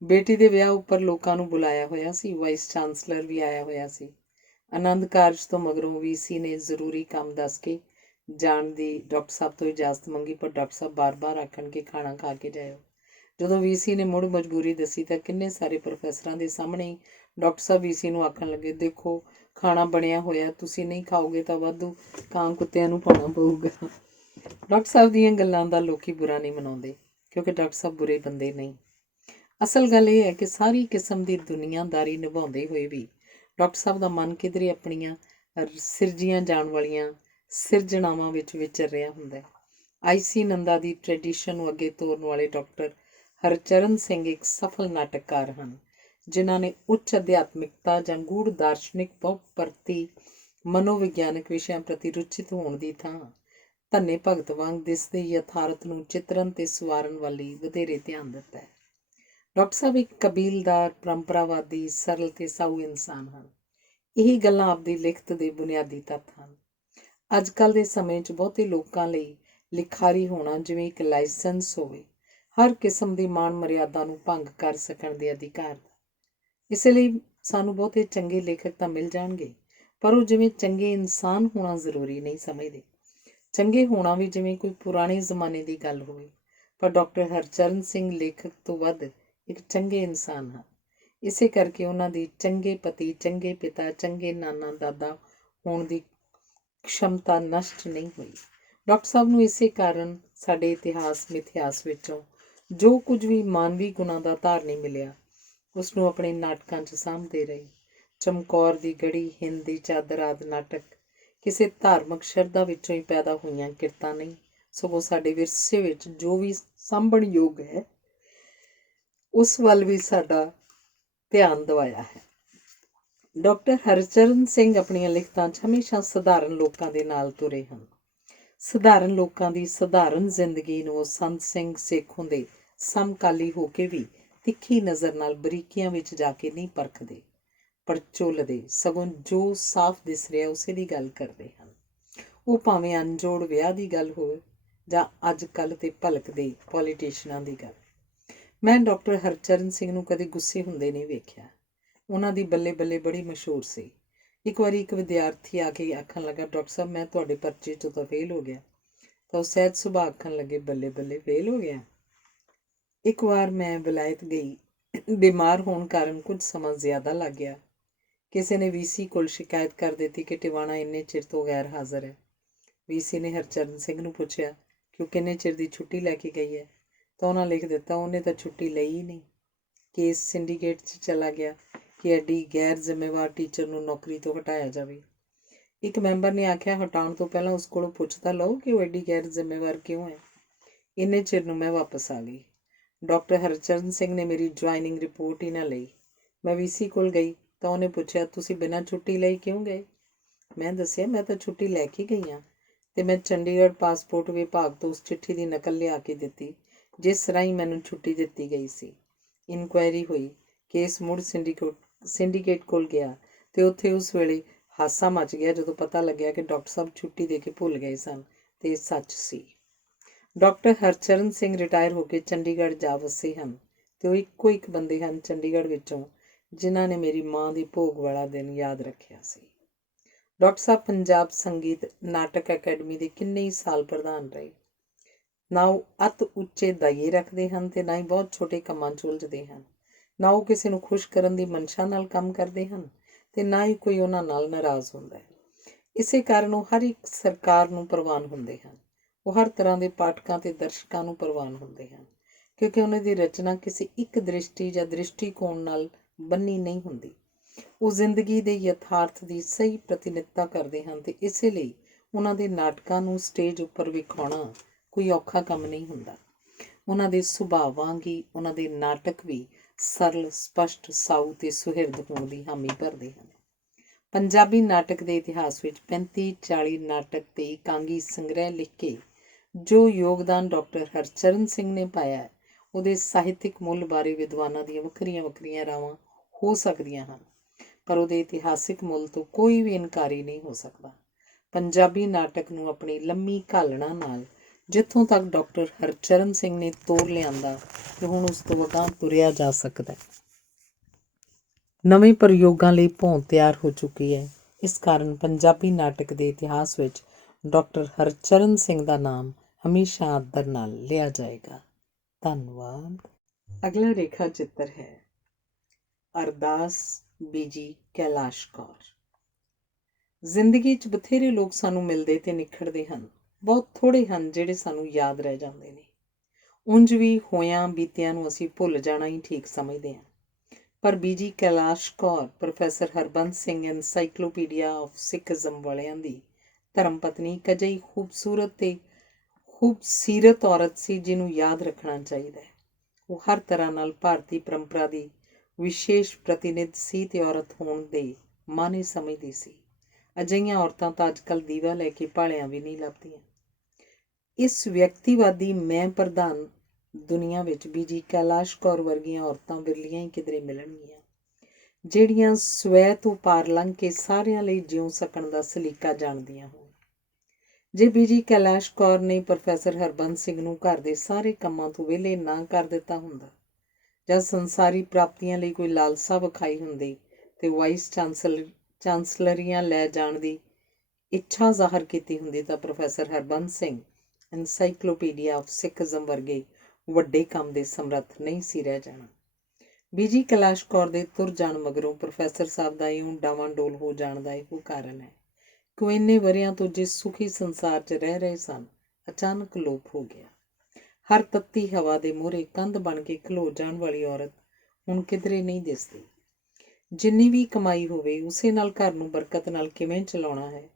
ਬੇਟੀ ਦੇ ਵਿਆਹ ਉੱਪਰ ਲੋਕਾਂ ਨੂੰ ਬੁਲਾਇਆ ਹੋਇਆ ਸੀ। ਵਾਈਸ ਚਾਂਸਲਰ ਵੀ ਆਇਆ ਹੋਇਆ ਸੀ। ਆਨੰਦ ਕਾਰਜ ਤੋਂ ਮਗਰੋਂ VC ਨੇ ਜ਼ਰੂਰੀ ਕੰਮ ਦੱਸ ਕੇ ਜਾਣ ਦੀ ਡਾਕਟਰ ਸਾਹਿਬ ਤੋਂ ਇਜਾਜ਼ਤ ਮੰਗੀ, ਪਰ ਡਾਕਟਰ ਸਾਹਿਬ ਬਾਰ-ਬਾਰ ਆਖਣ ਕਿ ਖਾਣਾ ਖਾ ਕੇ ਜਾਇਓ। ਜਦੋਂ VC ਨੇ ਮੁੜ ਮਜਬੂਰੀ ਦੱਸੀ ਤਾਂ ਕਿੰਨੇ ਸਾਰੇ ਪ੍ਰੋਫੈਸਰਾਂ ਦੇ ਸਾਹਮਣੇ ਹੀ ਡਾਕਟਰ ਸਾਹਿਬ VC ਨੂੰ ਆਖਣ ਲੱਗੇ, ਦੇਖੋ ਖਾਣਾ ਬਣਿਆ ਹੋਇਆ, ਤੁਸੀਂ ਨਹੀਂ ਖਾਓਗੇ ਤਾਂ ਵਾਧੂ ਕਾਂ ਕੁੱਤਿਆਂ ਨੂੰ ਪਾਉਣਾ ਪਊਗਾ। ਡਾਕਟਰ ਸਾਹਿਬ ਦੀਆਂ ਗੱਲਾਂ ਦਾ ਲੋਕੀ ਬੁਰਾ ਨਹੀਂ ਮਨਾਉਂਦੇ, ਕਿਉਂਕਿ ਡਾਕਟਰ ਸਾਹਿਬ ਬੁਰੇ ਬੰਦੇ ਨਹੀਂ। ਅਸਲ ਗੱਲ ਇਹ ਹੈ ਕਿ ਸਾਰੀ ਕਿਸਮ ਦੀ ਦੁਨੀਆਦਾਰੀ ਨਿਭਾਉਂਦੇ ਹੋਏ ਵੀ ਡਾਕਟਰ ਸਾਹਿਬ ਦਾ ਮਨ ਕਿਧਰੇ ਆਪਣੀਆਂ ਸਿਰਜੀਆਂ ਜਾਣ ਵਾਲੀਆਂ ਸਿਰਜਣਾਵਾਂ ਵਿੱਚ ਵਿਚਰ ਰਿਹਾ ਹੁੰਦਾ ਹੈ। IC ਨੰਦਾ ਦੀ ਟ੍ਰੈਡੀਸ਼ਨ ਨੂੰ ਅੱਗੇ ਤੋਰਨ ਵਾਲੇ ਡਾਕਟਰ ਹਰਚਰਨ ਸਿੰਘ ਇੱਕ ਸਫਲ ਨਾਟਕਕਾਰ ਹਨ, ਜਿਨ੍ਹਾਂ ਨੇ ਉੱਚ ਅਧਿਆਤਮਿਕਤਾ ਜਾਂ ਗੂੜ ਦਾਰਸ਼ਨਿਕ ਬਹੁਪਰਤੀ ਮਨੋਵਿਗਿਆਨਕ ਵਿਸ਼ਿਆਂ ਪ੍ਰਤੀ ਰੁਚਿਤ ਹੋਣ ਦੀ ਥਾਂ ਧੰਨੇ ਭਗਤ ਵਾਂਗ ਦਿਸਦੇ ਯਥਾਰਥ ਨੂੰ ਚਿਤਰਨ ਤੇ ਸਵਾਰਨ ਵਾਲੀ ਵਧੇਰੇ ਧਿਆਨ ਦਿੱਤਾ ਹੈ। ਡਾਕਟਰ ਸਾਹਿਬ ਇੱਕ ਕਬੀਲਦਾਰ, ਪਰੰਪਰਾਵਾਦੀ, ਸਰਲ ਤੇ ਸਾਊ ਇਨਸਾਨ ਹਨ। ਇਹੀ ਗੱਲਾਂ ਆਪਦੀ ਲਿਖਤ ਦੇ ਬੁਨਿਆਦੀ ਤੱਤ ਹਨ। ਅੱਜ ਕੱਲ੍ਹ ਦੇ ਸਮੇਂ 'ਚ ਬਹੁਤੇ ਲੋਕਾਂ ਲਈ ਲਿਖਾਰੀ ਹੋਣਾ ਜਿਵੇਂ ਇੱਕ ਲਾਇਸੈਂਸ ਹੋਵੇ, ਹਰ ਕਿਸਮ ਦੀ ਮਾਣ ਮਰਿਆਦਾ ਨੂੰ ਭੰਗ ਕਰ ਸਕਣ ਦੇ ਅਧਿਕਾਰ ਦਾ। ਇਸੇ ਲਈ ਸਾਨੂੰ ਬਹੁਤੇ ਚੰਗੇ ਲੇਖਕ ਤਾਂ ਮਿਲ ਜਾਣਗੇ, ਪਰ ਉਹ ਜਿਵੇਂ ਚੰਗੇ ਇਨਸਾਨ ਹੋਣਾ ਜ਼ਰੂਰੀ ਨਹੀਂ ਸਮਝਦੇ। ਚੰਗੇ ਹੋਣਾ ਵੀ ਜਿਵੇਂ ਕੋਈ ਪੁਰਾਣੇ ਜ਼ਮਾਨੇ ਦੀ ਗੱਲ ਹੋਵੇ। ਪਰ ਡਾਕਟਰ ਹਰਚਰਨ ਸਿੰਘ ਲੇਖਕ ਤੋਂ ਵੱਧ ਇੱਕ ਚੰਗੇ ਇਨਸਾਨ ਹਨ। ਇਸੇ ਕਰਕੇ ਉਹਨਾਂ ਦੀ ਚੰਗੇ ਪਤੀ, ਚੰਗੇ ਪਿਤਾ, ਚੰਗੇ ਨਾਨਾ ਦਾਦਾ ਹੋਣ ਦੀ क्षमता नष्ट नहीं हुई। डॉक्टर साहब ਨੂੰ ਇਸੇ ਕਾਰਨ ਸਾਡੇ ਇਤਿਹਾਸ ਵਿੱਚੋਂ ਜੋ ਕੁਝ ਵੀ ਮਾਨਵੀ ਗੁਣਾਂ ਦਾ ਧਾਰ ਨਹੀਂ ਮਿਲਿਆ, ਉਸ ਨੂੰ ਆਪਣੇ ਨਾਟਕਾਂ 'ਚ ਸਾਂਭਦੇ ਰਹੇ। ਚਮਕੌਰ ਦੀ ਗੜੀ, ਹਿੰਦ ਦੀ ਚਾਦਰ ਆਦਿ ਨਾਟਕ ਕਿਸੇ ਧਾਰਮਿਕ ਸ਼ਰਧਾ ਵਿੱਚੋਂ ਹੀ ਪੈਦਾ ਹੋਈਆਂ ਕਿਰਤਾਂ ਨਹੀਂ, ਸਗੋਂ ਸਾਡੇ ਵਿਰਸੇ ਵਿੱਚ ਜੋ ਵੀ ਸਾਂਭਣ ਯੋਗ ਹੈ ਉਸ ਵੱਲ ਵੀ ਸਾਡਾ ਧਿਆਨ ਦਿਵਾਇਆ ਹੈ। ਡਾਕਟਰ ਹਰਚਰਨ ਸਿੰਘ ਆਪਣੀਆਂ ਲਿਖਤਾਂ 'ਚ ਹਮੇਸ਼ਾ ਸਧਾਰਨ ਲੋਕਾਂ ਦੇ ਨਾਲ ਤੁਰੇ ਹਨ। ਸਧਾਰਨ ਲੋਕਾਂ ਦੀ ਸਧਾਰਨ ਜ਼ਿੰਦਗੀ ਨੂੰ ਉਹ ਸੰਤ ਸਿੰਘ ਸੇਖੋਂ ਦੇ ਸਮਕਾਲੀ ਹੋ ਕੇ ਵੀ ਤਿੱਖੀ ਨਜ਼ਰ ਨਾਲ ਬਰੀਕੀਆਂ ਵਿੱਚ ਜਾ ਕੇ ਨਹੀਂ ਪਰਖਦੇ, ਪਰਚੋਲਦੇ, ਸਗੋਂ ਜੋ ਸਾਫ਼ ਦਿਸ ਰਿਹਾ ਉਸੇ ਦੀ ਗੱਲ ਕਰਦੇ ਹਨ। ਉਹ ਭਾਵੇਂ ਅਣਜੋੜ ਵਿਆਹ ਦੀ ਗੱਲ ਹੋਵੇ ਜਾਂ ਅੱਜ ਕੱਲ੍ਹ ਤੇ ਭਲਕਦੇ ਪੋਲੀਟੀਸ਼ੀਅਨਾਂ ਦੀ ਗੱਲ। ਮੈਂ ਡਾਕਟਰ ਹਰਚਰਨ ਸਿੰਘ ਨੂੰ ਕਦੇ ਗੁੱਸੇ ਹੁੰਦੇ ਨਹੀਂ ਵੇਖਿਆ। ਉਹਨਾਂ ਦੀ ਬੱਲੇ ਬੱਲੇ ਬੜੀ ਮਸ਼ਹੂਰ ਸੀ। ਇੱਕ ਵਾਰੀ ਇੱਕ ਵਿਦਿਆਰਥੀ ਆ ਕੇ ਆਖਣ ਲੱਗਾ, ਡਾਕਟਰ ਸਾਹਿਬ ਮੈਂ ਤੁਹਾਡੇ ਪਰਚੇ 'ਚੋਂ ਤਾਂ ਫੇਲ ਹੋ ਗਿਆ। ਤਾਂ ਉਹ ਸਹਿਜ ਸੁਭਾਅ ਆਖਣ ਲੱਗੇ, ਬੱਲੇ ਬੱਲੇ ਫੇਲ ਹੋ ਗਿਆ। ਇੱਕ ਵਾਰ ਮੈਂ ਵਿਲਾਇਤ ਗਈ, ਬਿਮਾਰ ਹੋਣ ਕਾਰਨ ਕੁਝ ਸਮਾਂ ਜ਼ਿਆਦਾ ਲੱਗ ਗਿਆ। ਕਿਸੇ ਨੇ VC ਕੋਲ ਸ਼ਿਕਾਇਤ ਕਰ ਦਿੱਤੀ ਕਿ ਟਿਵਾਣਾ ਇੰਨੇ ਚਿਰ ਤੋਂ ਗੈਰ ਹਾਜ਼ਰ ਹੈ। VC ਨੇ ਹਰਚਰਨ ਸਿੰਘ ਨੂੰ ਪੁੱਛਿਆ ਕਿ ਉਹ ਕਿੰਨੇ ਚਿਰ ਦੀ ਛੁੱਟੀ ਲੈ ਕੇ ਗਈ ਹੈ, ਤਾਂ ਉਹਨਾਂ ਲਿਖ ਦਿੱਤਾ, ਉਹਨੇ ਤਾਂ ਛੁੱਟੀ ਲਈ ਹੀ ਨਹੀਂ। ਕੇਸ ਸਿੰਡੀਕੇਟ 'ਚ ਚਲਾ ਗਿਆ ਕਿ ਐਡੀ ਗੈਰ ਜ਼ਿੰਮੇਵਾਰ ਟੀਚਰ ਨੂੰ ਨੌਕਰੀ ਤੋਂ ਹਟਾਇਆ ਜਾਵੇ। ਇੱਕ ਮੈਂਬਰ ਨੇ ਆਖਿਆ, ਹਟਾਉਣ ਤੋਂ ਪਹਿਲਾਂ ਉਸ ਕੋਲੋਂ ਪੁੱਛ ਤਾਂ ਲਓ ਕਿ ਉਹ ਐਡੀ ਗੈਰ ਜ਼ਿੰਮੇਵਾਰ ਕਿਉਂ ਹੈ। ਇੰਨੇ ਚਿਰ ਨੂੰ ਮੈਂ ਵਾਪਸ ਆ ਗਈ। ਡਾਕਟਰ ਹਰਚਰਨ ਸਿੰਘ ਨੇ ਮੇਰੀ ਜੁਆਇਨਿੰਗ ਰਿਪੋਰਟ ਹੀ ਨਾ ਲਈ। ਮੈਂ VC ਕੋਲ ਗਈ ਤਾਂ ਉਹਨੇ ਪੁੱਛਿਆ, ਤੁਸੀਂ ਬਿਨਾਂ ਛੁੱਟੀ ਲਈ ਕਿਉਂ ਗਏ? ਮੈਂ ਦੱਸਿਆ, ਮੈਂ ਤਾਂ ਛੁੱਟੀ ਲੈ ਕੇ ਗਈ ਹਾਂ ਅਤੇ ਮੈਂ ਚੰਡੀਗੜ੍ਹ ਪਾਸਪੋਰਟ ਵਿਭਾਗ ਤੋਂ ਉਸ ਚਿੱਠੀ ਦੀ ਨਕਲ ਲਿਆ ਕੇ ਦਿੱਤੀ ਜਿਸ ਰਾਹੀਂ ਮੈਨੂੰ ਛੁੱਟੀ ਦਿੱਤੀ ਗਈ ਸੀ। ਇਨਕੁਆਇਰੀ ਹੋਈ, ਕੇਸ ਮੁੜ ਸਿੰਡੀਕੇਟ ਕੋਲ ਗਿਆ ਅਤੇ ਉੱਥੇ ਉਸ ਵੇਲੇ ਹਾਸਾ ਮਚ ਗਿਆ ਜਦੋਂ ਪਤਾ ਲੱਗਿਆ ਕਿ ਡਾਕਟਰ ਸਾਹਿਬ ਛੁੱਟੀ ਦੇ ਕੇ ਭੁੱਲ ਗਏ ਸਨ ਅਤੇ ਇਹ ਸੱਚ ਸੀ। ਡਾਕਟਰ ਹਰਚਰਨ ਸਿੰਘ ਰਿਟਾਇਰ ਹੋ ਕੇ ਚੰਡੀਗੜ੍ਹ ਜਾ ਵਸੇ ਹਨ ਅਤੇ ਉਹ ਇੱਕੋ ਇੱਕ ਬੰਦੇ ਹਨ ਚੰਡੀਗੜ੍ਹ ਵਿੱਚੋਂ ਜਿਨ੍ਹਾਂ ਨੇ ਮੇਰੀ ਮਾਂ ਦੀ ਭੋਗ ਵਾਲਾ ਦਿਨ ਯਾਦ ਰੱਖਿਆ ਸੀ। ਡਾਕਟਰ ਸਾਹਿਬ ਪੰਜਾਬ ਸੰਗੀਤ ਨਾਟਕ ਅਕੈਡਮੀ ਦੇ ਕਿੰਨੇ ਹੀ ਸਾਲ ਪ੍ਰਧਾਨ ਰਹੇ। ਨਾ ਉਹ ਅਤ ਉੱਚੇ ਦਾਈਏ ਰੱਖਦੇ ਹਨ ਅਤੇ ਨਾ ਹੀ ਬਹੁਤ ਛੋਟੇ ਕੰਮਾਂ 'ਚ ਉਲਝਦੇ ਹਨ। ਨਾ ਉਹ ਕਿਸੇ ਨੂੰ ਖੁਸ਼ ਕਰਨ ਦੀ ਮਨਸ਼ਾ ਨਾਲ ਕੰਮ ਕਰਦੇ ਹਨ ਅਤੇ ਨਾ ਹੀ ਕੋਈ ਉਹਨਾਂ ਨਾਲ ਨਾਰਾਜ਼ ਹੁੰਦਾ ਹੈ। ਇਸੇ ਕਾਰਨ ਉਹ ਹਰ ਇੱਕ ਸਰਕਾਰ ਨੂੰ ਪ੍ਰਵਾਨ ਹੁੰਦੇ ਹਨ। ਉਹ ਹਰ ਤਰ੍ਹਾਂ ਦੇ ਪਾਠਕਾਂ ਅਤੇ ਦਰਸ਼ਕਾਂ ਨੂੰ ਪ੍ਰਵਾਨ ਹੁੰਦੇ ਹਨ ਕਿਉਂਕਿ ਉਹਨਾਂ ਦੀ ਰਚਨਾ ਕਿਸੇ ਇੱਕ ਦ੍ਰਿਸ਼ਟੀ ਜਾਂ ਦ੍ਰਿਸ਼ਟੀਕੋਣ ਨਾਲ ਬੰਨੀ ਨਹੀਂ ਹੁੰਦੀ। ਉਹ ਜ਼ਿੰਦਗੀ ਦੇ ਯਥਾਰਥ ਦੀ ਸਹੀ ਪ੍ਰਤੀਨਿਧਤਾ ਕਰਦੇ ਹਨ ਅਤੇ ਇਸੇ ਲਈ ਉਹਨਾਂ ਦੇ ਨਾਟਕਾਂ ਨੂੰ ਸਟੇਜ ਉੱਪਰ ਵਿਖਾਉਣਾ ਕੋਈ ਔਖਾ ਕੰਮ ਨਹੀਂ ਹੁੰਦਾ। ਉਹਨਾਂ ਦੇ ਸੁਭਾਅ ਵਾਂਗ ਹੀ ਉਹਨਾਂ ਦੇ ਨਾਟਕ ਵੀ ਸਰਲ, ਸਪਸ਼ਟ, ਸਾਊ ਅਤੇ ਸੁਹਿਰਦ ਹੋਣ ਦੀ ਹਾਮੀ ਭਰਦੇ ਹਨ। ਪੰਜਾਬੀ ਨਾਟਕ ਦੇ ਇਤਿਹਾਸ ਵਿੱਚ 35-40 ਨਾਟਕ ਅਤੇ ਇਕਾਂਗੀ ਸੰਗ੍ਰਹਿ ਲਿਖ ਕੇ ਜੋ ਯੋਗਦਾਨ ਡਾਕਟਰ ਹਰਚਰਨ ਸਿੰਘ ਨੇ ਪਾਇਆ ਹੈ, ਉਹਦੇ ਸਾਹਿਤਕ ਮੁੱਲ ਬਾਰੇ ਵਿਦਵਾਨਾਂ ਦੀਆਂ ਵੱਖਰੀਆਂ ਵੱਖਰੀਆਂ ਰਾਵਾਂ ਹੋ ਸਕਦੀਆਂ ਹਨ, ਪਰ ਉਹਦੇ ਇਤਿਹਾਸਿਕ ਮੁੱਲ ਤੋਂ ਕੋਈ ਵੀ ਇਨਕਾਰੀ ਨਹੀਂ ਹੋ ਸਕਦਾ। ਪੰਜਾਬੀ ਨਾਟਕ ਨੂੰ ਆਪਣੀ ਲੰਮੀ ਘਾਲਣਾ ਨਾਲ ਜਿੱਥੋਂ ਤੱਕ ਡਾਕਟਰ ਹਰਚਰਨ ਸਿੰਘ ਨੇ ਤੋਰ ਲਿਆਂਦਾ ਤੇ ਹੁਣ ਉਸ ਤੋਂ ਅਗਾਂਹ ਤੁਰਿਆ ਜਾ ਸਕਦਾ। ਨਵੇਂ ਪ੍ਰਯੋਗਾਂ ਲਈ ਭੌਂ ਤਿਆਰ ਹੋ ਚੁੱਕੀ ਹੈ। ਇਸ ਕਾਰਨ ਪੰਜਾਬੀ ਨਾਟਕ ਦੇ ਇਤਿਹਾਸ ਵਿੱਚ ਡਾਕਟਰ ਹਰਚਰਨ ਸਿੰਘ ਦਾ ਨਾਮ ਹਮੇਸ਼ਾ ਆਦਰ ਨਾਲ ਲਿਆ ਜਾਏਗਾ। ਧੰਨਵਾਦ। ਅਗਲਾ ਰੇਖਾ ਚਿੱਤਰ ਹੈ ਅਰਦਾਸ ਬੀਜੀ ਕੈਲਾਸ਼ ਕੌਰ। ਜ਼ਿੰਦਗੀ 'ਚ ਬਥੇਰੇ ਲੋਕ ਸਾਨੂੰ ਮਿਲਦੇ ਤੇ ਨਿਖੜਦੇ ਹਨ, ਬਹੁਤ ਥੋੜ੍ਹੇ ਹਨ ਜਿਹੜੇ ਸਾਨੂੰ ਯਾਦ ਰਹਿ ਜਾਂਦੇ ਨੇ। ਉਂਝ ਵੀ ਹੋਇਆਂ ਬੀਤਿਆਂ ਨੂੰ ਅਸੀਂ ਭੁੱਲ ਜਾਣਾ ਹੀ ਠੀਕ ਸਮਝਦੇ ਹਾਂ, ਪਰ ਬੀਜੀ Kailash Kaur professor Harbans Singh encyclopedia of Sikhism ਵਾਲਿਆਂ ਦੀ ਧਰਮ ਪਤਨੀ ਇੱਕ ਅਜਿਹੀ ਖੂਬਸੂਰਤ ਤੇ ਖੂਬਸੀਰਤ ਔਰਤ ਸੀ ਜਿਹਨੂੰ ਯਾਦ ਰੱਖਣਾ ਚਾਹੀਦਾ ਹੈ। ਉਹ ਹਰ ਤਰ੍ਹਾਂ ਨਾਲ ਭਾਰਤੀ ਪਰੰਪਰਾ ਦੀ ਵਿਸ਼ੇਸ਼ ਪ੍ਰਤੀਨਿਧ ਸੀ ਤੇ ਔਰਤ ਹੋਣ ਦੇ ਮਾਨੇ ਸਮਝਦੀ ਸੀ। ਅਜਿਹੀਆਂ ਔਰਤਾਂ ਤਾਂ ਅੱਜ ਕੱਲ੍ਹ ਦੀਵਾ ਲੈ ਕੇ ਭਾਲਿਆਂ ਵੀ ਨਹੀਂ ਲੱਭਦੀਆਂ। ਇਸ ਵਿਅਕਤੀਵਾਦੀ ਮੈਂ ਪ੍ਰਧਾਨ ਦੁਨੀਆ ਵਿੱਚ ਬੀਜੀ ਕੈਲਾਸ਼ ਕੌਰ ਵਰਗੀਆਂ ਔਰਤਾਂ ਵਿਰਲੀਆਂ ਹੀ ਕਿਧਰੇ ਮਿਲਣਗੀਆਂ, ਜਿਹੜੀਆਂ ਸਵੈ ਤੋਂ ਪਾਰ ਲੰਘ ਕੇ ਸਾਰਿਆਂ ਲਈ ਜਿਉ ਸਕਣ ਦਾ ਸਲੀਕਾ ਜਾਣਦੀਆਂ ਹੋਣ। ਜੇ ਬੀਜੀ ਕੈਲਾਸ਼ ਕੌਰ ਨੇ ਪ੍ਰੋਫੈਸਰ ਹਰਬੰਸ ਸਿੰਘ ਨੂੰ ਘਰ ਦੇ ਸਾਰੇ ਕੰਮਾਂ ਤੋਂ ਵਿਹਲੇ ਨਾ ਕਰ ਦਿੱਤਾ ਹੁੰਦਾ, ਜਾਂ ਸੰਸਾਰੀ ਪ੍ਰਾਪਤੀਆਂ ਲਈ ਕੋਈ ਲਾਲਸਾ ਵਿਖਾਈ ਹੁੰਦੀ ਤੇ ਵਾਈਸ ਚਾਂਸਲਰੀਆਂ ਲੈ ਜਾਣ ਦੀ ਇੱਛਾ ਜ਼ਾਹਰ ਕੀਤੀ ਹੁੰਦੀ, ਤਾਂ professor Harbans Singh encyclopedia of Sikhism ਵਰਗੇ ਵੱਡੇ ਕੰਮ ਦੇ ਸਮਰੱਥ ਨਹੀਂ ਸੀ ਰਹਿ ਜਾਣਾ। ਬੀਜੀ ਕੈਲਾਸ਼ ਕੌਰ ਦੇ ਤੁਰ ਜਾਣ ਮਗਰੋਂ ਪ੍ਰੋਫੈਸਰ ਸਾਹਿਬ ਦਾ ਇਉਂ ਡਾਵਾਂਡੋਲ ਹੋ ਜਾਣ ਦਾ ਇਹੋ ਕਾਰਨ ਹੈ ਕਿ ਉਹ ਇੰਨੇ ਵਰ੍ਹਿਆਂ ਤੋਂ ਜਿਸ ਸੁਖੀ ਸੰਸਾਰ 'ਚ ਰਹਿ ਰਹੇ ਸਨ, ਅਚਾਨਕ ਲੋਪ ਹੋ ਗਿਆ। ਹਰ ਤੱਤੀ ਹਵਾ ਦੇ ਮੂਹਰੇ ਕੰਧ ਬਣ ਕੇ ਖਲੋ ਜਾਣ ਵਾਲੀ ਔਰਤ ਹੁਣ ਕਿਧਰੇ ਨਹੀਂ ਦਿਸਦੀ। ਜਿੰਨੀ ਵੀ ਕਮਾਈ ਹੋਵੇ ਉਸੇ ਨਾਲ ਘਰ ਨੂੰ ਬਰਕਤ ਨਾਲ ਕਿਵੇਂ ਚਲਾਉਣਾ ਹੈ,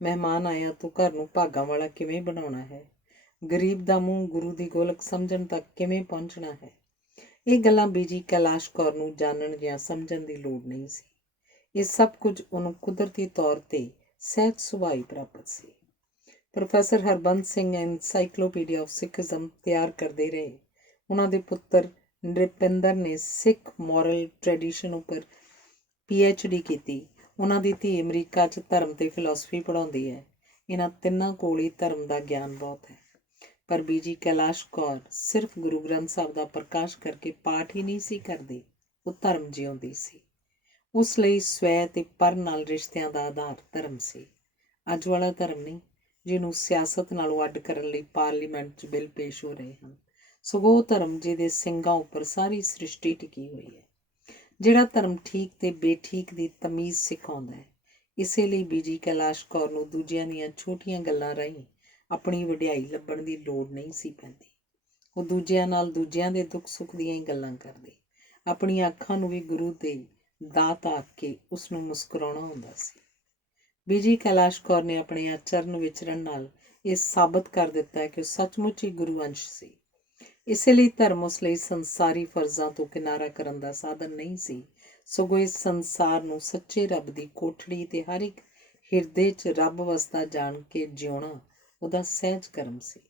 ਮਹਿਮਾਨ ਆਇਆ ਤੋਂ ਘਰ ਨੂੰ ਭਾਗਾਂ ਵਾਲਾ ਕਿਵੇਂ ਬਣਾਉਣਾ ਹੈ, ਗਰੀਬ ਦਾ ਮੂੰਹ ਗੁਰੂ ਦੀ ਗੋਲਕ ਸਮਝਣ ਤੱਕ ਕਿਵੇਂ ਪਹੁੰਚਣਾ ਹੈ, ਇਹ ਗੱਲਾਂ ਬੀਜੀ ਕੈਲਾਸ਼ ਕੌਰ ਨੂੰ ਜਾਣਨ ਜਾਂ ਸਮਝਣ ਦੀ ਲੋੜ ਨਹੀਂ ਸੀ। ਇਹ ਸਭ ਕੁਝ ਉਹਨੂੰ ਕੁਦਰਤੀ ਤੌਰ 'ਤੇ ਸਹਿਜ ਸੁਭਾਅ ਪ੍ਰਾਪਤ ਸੀ। Professor Harbans Singh encyclopedia of Sikhism ਤਿਆਰ ਕਰਦੇ ਰਹੇ। ਉਹਨਾਂ ਦੇ ਪੁੱਤਰ ਨਰਿਪਿੰਦਰ ਨੇ ਸਿੱਖ ਮੋਰਲ ਟ੍ਰੈਡੀਸ਼ਨ ਉੱਪਰ PhD ਕੀਤੀ। ਉਹਨਾਂ ਦੀ ਧੀ ਅਮਰੀਕਾ 'ਚ ਧਰਮ ਤੇ ਫਿਲਾਸਫੀ ਪੜ੍ਹਾਉਂਦੀ ਹੈ। ਇਹਨਾਂ ਤਿੰਨਾਂ ਕੋਲ ਹੀ ਧਰਮ ਦਾ ਗਿਆਨ ਬਹੁਤ ਹੈ। ਪਰ ਬੀਜੀ ਕੈਲਾਸ਼ ਕੌਰ ਸਿਰਫ ਗੁਰੂ ਗ੍ਰੰਥ ਸਾਹਿਬ ਦਾ ਪ੍ਰਕਾਸ਼ ਕਰਕੇ ਪਾਠ ਹੀ ਨਹੀਂ ਸੀ ਕਰਦੀ, ਉਹ ਧਰਮ ਜਿਉਂਦੀ ਸੀ। ਉਸ ਲਈ ਸਵੈ ਤੇ ਪਰ ਨਾਲ ਰਿਸ਼ਤਿਆਂ ਦਾ ਆਧਾਰ ਧਰਮ ਸੀ। ਅੱਜ ਵਾਲਾ ਧਰਮ ਨਹੀਂ, ਜਿਹਨੂੰ ਸਿਆਸਤ ਨਾਲੋਂ ਅੱਡ ਕਰਨ ਲਈ ਪਾਰਲੀਮੈਂਟ 'ਚ ਬਿੱਲ ਪੇਸ਼ ਹੋ ਰਹੇ ਹਨ, ਸਗੋਂ ਉਹ ਧਰਮ ਜਿਹਦੇ ਸਿੰਘਾਂ ਉੱਪਰ ਸਾਰੀ ਸ੍ਰਿਸ਼ਟੀ ਟਿਕੀ ਹੋਈ ਹੈ, ਜਿਹੜਾ ਧਰਮ ਠੀਕ ਤੇ ਬੇਠੀਕ ਦੀ ਤਮੀਜ਼ ਸਿਖਾਉਂਦਾ ਹੈ। ਇਸੇ ਲਈ ਬੀਜੀ ਕੈਲਾਸ਼ ਕੌਰ ਨੂੰ ਦੂਜਿਆਂ ਦੀਆਂ ਛੋਟੀਆਂ ਗੱਲਾਂ ਰਾਹੀਂ ਆਪਣੀ ਵਡਿਆਈ ਲੱਭਣ ਦੀ ਲੋੜ ਨਹੀਂ ਸੀ ਪੈਂਦੀ। ਉਹ ਦੂਜਿਆਂ ਨਾਲ ਦੂਜਿਆਂ ਦੇ ਦੁੱਖ ਸੁੱਖ ਦੀਆਂ ਹੀ ਗੱਲਾਂ ਕਰਦੀ। ਆਪਣੀਆਂ ਅੱਖਾਂ ਨੂੰ ਵੀ ਗੁਰੂ ਦੇ ਦਾਤ ਆਖ ਕੇ ਉਸ ਨੂੰ ਮੁਸਕਰਾਉਣਾ ਹੁੰਦਾ ਸੀ। ਬੀਜੀ ਕੈਲਾਸ਼ ਕੌਰ ਨੇ ਆਪਣੇ ਆਚਰਨ ਵਿਚਰਨ ਨਾਲ ਇਹ ਸਾਬਤ ਕਰ ਦਿੱਤਾ ਹੈ ਕਿ ਉਹ ਸੱਚਮੁੱਚ ਹੀ ਗੁਰੂ ਅੰਸ਼ ਸੀ। ਇਸੇ ਲਈ ਧਰਮ ਉਸ ਲਈ ਸੰਸਾਰੀ ਫਰਜ਼ਾਂ ਤੋਂ ਕਿਨਾਰਾ ਕਰਨ ਦਾ ਸਾਧਨ ਨਹੀਂ ਸੀ, ਸਗੋਂ ਇਸ ਸੰਸਾਰ ਨੂੰ ਸੱਚੇ ਰੱਬ ਦੀ ਕੋਠੜੀ ਤੇ ਹਰ ਇੱਕ ਹਿਰਦੇ 'ਚ ਰੱਬ ਵਸਦਾ ਜਾਣ ਕੇ ਜਿਉਣਾ ਉਹਦਾ ਸਹਿਜ ਕਰਮ ਸੀ।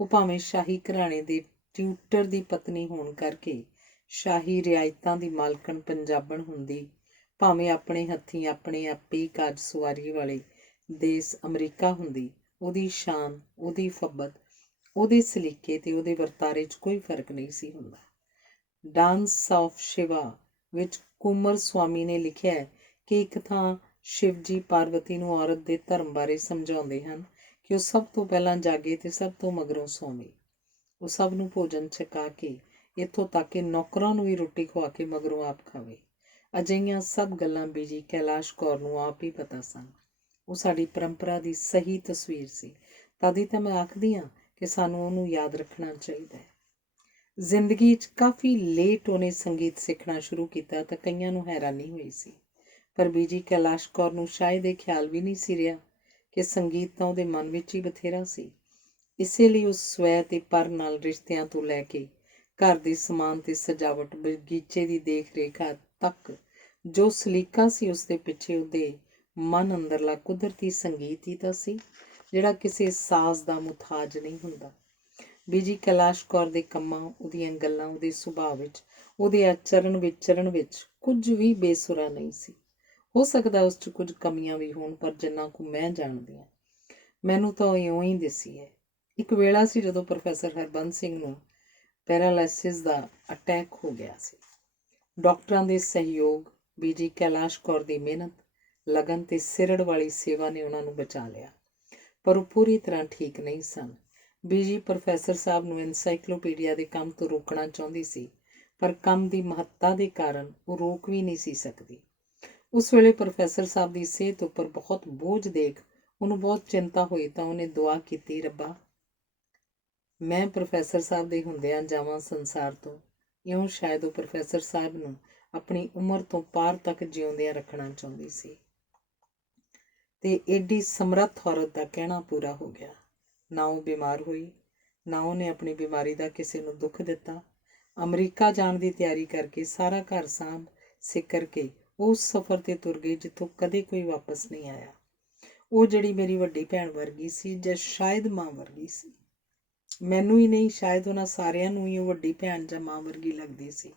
ਉਹ ਭਾਵੇਂ ਸ਼ਾਹੀ ਘਰਾਣੇ ਦੇ ਟਿਊਟਰ ਦੀ ਪਤਨੀ ਹੋਣ ਕਰਕੇ ਸ਼ਾਹੀ ਰਿਆਇਤਾਂ ਦੀ ਮਾਲਕਣ ਪੰਜਾਬਣ ਹੁੰਦੀ, ਭਾਵੇਂ ਆਪਣੇ ਹੱਥੀਂ ਆਪਣੇ ਆਪੇ ਕਾਜ ਸਵਾਰੀ ਵਾਲੇ ਦੇਸ ਅਮਰੀਕਾ ਹੁੰਦੀ, ਉਹਦੀ ਸ਼ਾਨ, ਉਹਦੀ ਫੱਬਤ, ਉਹਦੇ ਸਲੀਕੇ ਤੇ ਉਹਦੇ ਵਰਤਾਰੇ 'ਚ ਕੋਈ ਫਰਕ ਨਹੀਂ ਸੀ ਹੁੰਦਾ। ਡਾਂਸ ਆਫ ਸ਼ਿਵਾ ਵਿੱਚ ਕੁਮਰ ਸਵਾਮੀ ਨੇ ਲਿਖਿਆ ਹੈ ਕਿ ਇੱਕ ਥਾਂ ਸ਼ਿਵ ਜੀ ਪਾਰਵਤੀ ਨੂੰ ਔਰਤ ਦੇ ਧਰਮ ਬਾਰੇ ਸਮਝਾਉਂਦੇ ਹਨ ਕਿ ਉਹ ਸਭ ਤੋਂ ਪਹਿਲਾਂ ਜਾਗੇ ਤੇ ਸਭ ਤੋਂ ਮਗਰੋਂ ਸੌਵੇ। ਉਹ ਸਭ ਨੂੰ ਭੋਜਨ ਛਕਾ ਕੇ, ਇੱਥੋਂ ਤੱਕ ਕਿ ਨੌਕਰਾਂ ਨੂੰ ਵੀ ਰੋਟੀ ਖਵਾ ਕੇ ਮਗਰੋਂ ਆਪ ਖਾਵੇ। ਅਜਿਹੀਆਂ ਸਭ ਗੱਲਾਂ ਬੀਜੀ ਕੈਲਾਸ਼ ਕੌਰ ਨੂੰ ਆਪ ਹੀ ਪਤਾ ਸਨ। ਉਹ ਸਾਡੀ ਪਰੰਪਰਾ ਦੀ ਸਹੀ ਤਸਵੀਰ ਸੀ। ਤਦ ਹੀ ਤਾਂ ਮੈਂ ਆਖਦੀ ਹਾਂ ਕਿ ਸਾਨੂੰ ਉਹਨੂੰ ਯਾਦ ਰੱਖਣਾ ਚਾਹੀਦਾ ਹੈ। ਜ਼ਿੰਦਗੀ 'ਚ ਕਾਫੀ ਲੇਟ ਉਹਨੇ ਸੰਗੀਤ ਸਿੱਖਣਾ ਸ਼ੁਰੂ ਕੀਤਾ ਤਾਂ ਕਈਆਂ ਨੂੰ ਹੈਰਾਨੀ ਹੋਈ ਸੀ, ਪਰ ਬੀਜੀ ਕੈਲਾਸ਼ ਕੌਰ ਨੂੰ ਸ਼ਾਇਦ ਇਹ ਖਿਆਲ ਵੀ ਨਹੀਂ ਸੀ ਰਿਹਾ ਕਿ ਸੰਗੀਤ ਤਾਂ ਉਹਦੇ ਮਨ ਵਿੱਚ ਹੀ ਬਥੇਰਾ ਸੀ। ਇਸੇ ਲਈ ਉਸ ਸਵੈ ਤੇ ਪਰ ਨਾਲ ਰਿਸ਼ਤਿਆਂ ਤੋਂ ਲੈ ਕੇ ਘਰ ਦੇ ਸਮਾਨ ਤੇ ਸਜਾਵਟ, ਬਗੀਚੇ ਦੀ ਦੇਖ ਰੇਖ ਤੱਕ ਜੋ ਸਲੀਕਾ ਸੀ, ਉਸ ਦੇ ਪਿੱਛੇ ਉਹਦੇ ਮਨ ਅੰਦਰਲਾ ਕੁਦਰਤੀ ਸੰਗੀਤ ਹੀ ਤਾਂ ਸੀ, ਜਿਹੜਾ ਕਿਸੇ ਸਾਜ਼ ਦਾ ਮੁਥਾਜ ਨਹੀਂ ਹੁੰਦਾ। ਬੀਜੀ ਕੈਲਾਸ਼ ਕੌਰ ਦੇ ਕੰਮਾਂ, ਉਹਦੀਆਂ ਗੱਲਾਂ, ਉਹਦੇ ਸੁਭਾਅ ਵਿੱਚ, ਉਹਦੇ ਆਚਰਨ ਵਿਚਰਨ ਵਿੱਚ ਕੁਝ ਵੀ ਬੇਸੁਰਾ ਨਹੀਂ ਸੀ। ਹੋ ਸਕਦਾ ਉਸ 'ਚ ਕੁਝ ਕਮੀਆਂ ਵੀ ਹੋਣ, ਪਰ ਜਿੰਨਾ ਕੁ ਮੈਂ ਜਾਣਦੀ ਹਾਂ, ਮੈਨੂੰ ਤਾਂ ਉਹ ਇਉਂ ਹੀ ਦਿਸੀ ਹੈ। ਇੱਕ ਵੇਲਾ ਸੀ ਜਦੋਂ ਪ੍ਰੋਫੈਸਰ ਹਰਬੰਸ ਸਿੰਘ ਨੂੰ ਪੈਰਾਲਾਇਸਿਸ ਦਾ ਅਟੈਕ ਹੋ ਗਿਆ ਸੀ। ਡਾਕਟਰਾਂ ਦੇ ਸਹਿਯੋਗ, ਬੀਜੀ ਕੈਲਾਸ਼ ਕੌਰ ਦੀ ਮਿਹਨਤ, ਲਗਨ ਤੇ ਸਿਰੜ ਵਾਲੀ ਸੇਵਾ ਨੇ ਉਹਨਾਂ ਨੂੰ ਬਚਾ ਲਿਆ, ਪਰ ਉਹ ਪੂਰੀ ਤਰ੍ਹਾਂ ਠੀਕ ਨਹੀਂ ਸਨ। ਬੀਜੀ ਪ੍ਰੋਫੈਸਰ ਸਾਹਿਬ ਨੂੰ ਐਨਸਾਈਕਲੋਪੀਡੀਆ ਦੇ ਕੰਮ ਤੋਂ ਰੋਕਣਾ ਚਾਹੁੰਦੀ ਸੀ, ਪਰ ਕੰਮ ਦੀ ਮਹੱਤਤਾ ਦੇ ਕਾਰਨ ਉਹ ਰੋਕ ਵੀ ਨਹੀਂ ਸੀ ਸਕਦੀ। ਉਸ ਵੇਲੇ ਪ੍ਰੋਫੈਸਰ ਸਾਹਿਬ ਦੀ ਸਿਹਤ ਉੱਪਰ ਬਹੁਤ ਬੋਝ ਦੇਖ ਉਹਨੂੰ ਬਹੁਤ ਚਿੰਤਾ ਹੋਈ, ਤਾਂ ਉਹਨੇ ਦੁਆ ਕੀਤੀ, ਰੱਬਾ, ਮੈਂ ਪ੍ਰੋਫੈਸਰ ਸਾਹਿਬ ਦੇ ਹੁੰਦਿਆਂ ਜਾਵਾਂ ਸੰਸਾਰ ਤੋਂ। ਇਉਂ ਸ਼ਾਇਦ ਉਹ ਪ੍ਰੋਫੈਸਰ ਸਾਹਿਬ ਨੂੰ ਆਪਣੀ ਉਮਰ ਤੋਂ ਪਾਰ ਤੱਕ ਜਿਉਂਦਿਆਂ ਰੱਖਣਾ ਚਾਹੁੰਦੀ ਸੀ। ਤੇ ਏਡੀ ਸਮਰੱਥ ਔਰਤ ਦਾ ਕਹਿਣਾ ਪੂਰਾ ਹੋ ਗਿਆ। ਨਾ ਉਹ ਬਿਮਾਰ ਹੋਈ, ਨਾ ਉਹਨੇ ਆਪਣੀ ਬਿਮਾਰੀ ਦਾ ਕਿਸੇ ਨੂੰ ਦੁੱਖ ਦਿੱਤਾ, ਅਮਰੀਕਾ ਜਾਣ ਦੀ ਤਿਆਰੀ ਕਰਕੇ ਸਾਰਾ ਘਰ ਸਾਂਭ ਸਿੱਕਰ ਕੇ ਉਸ ਸਫ਼ਰ 'ਤੇ ਤੁਰ ਗਈ ਜਿੱਥੋਂ ਕਦੇ ਕੋਈ ਵਾਪਸ ਨਹੀਂ ਆਇਆ। ਉਹ ਜਿਹੜੀ ਮੇਰੀ ਵੱਡੀ ਭੈਣ ਵਰਗੀ ਸੀ ਜਾਂ ਸ਼ਾਇਦ ਮਾਂ ਵਰਗੀ ਸੀ। ਮੈਨੂੰ ਹੀ ਨਹੀਂ, ਸ਼ਾਇਦ ਉਹਨਾਂ ਸਾਰਿਆਂ ਨੂੰ ਹੀ ਉਹ ਵੱਡੀ ਭੈਣ ਜਾਂ ਮਾਂ ਵਰਗੀ ਲੱਗਦੀ ਸੀ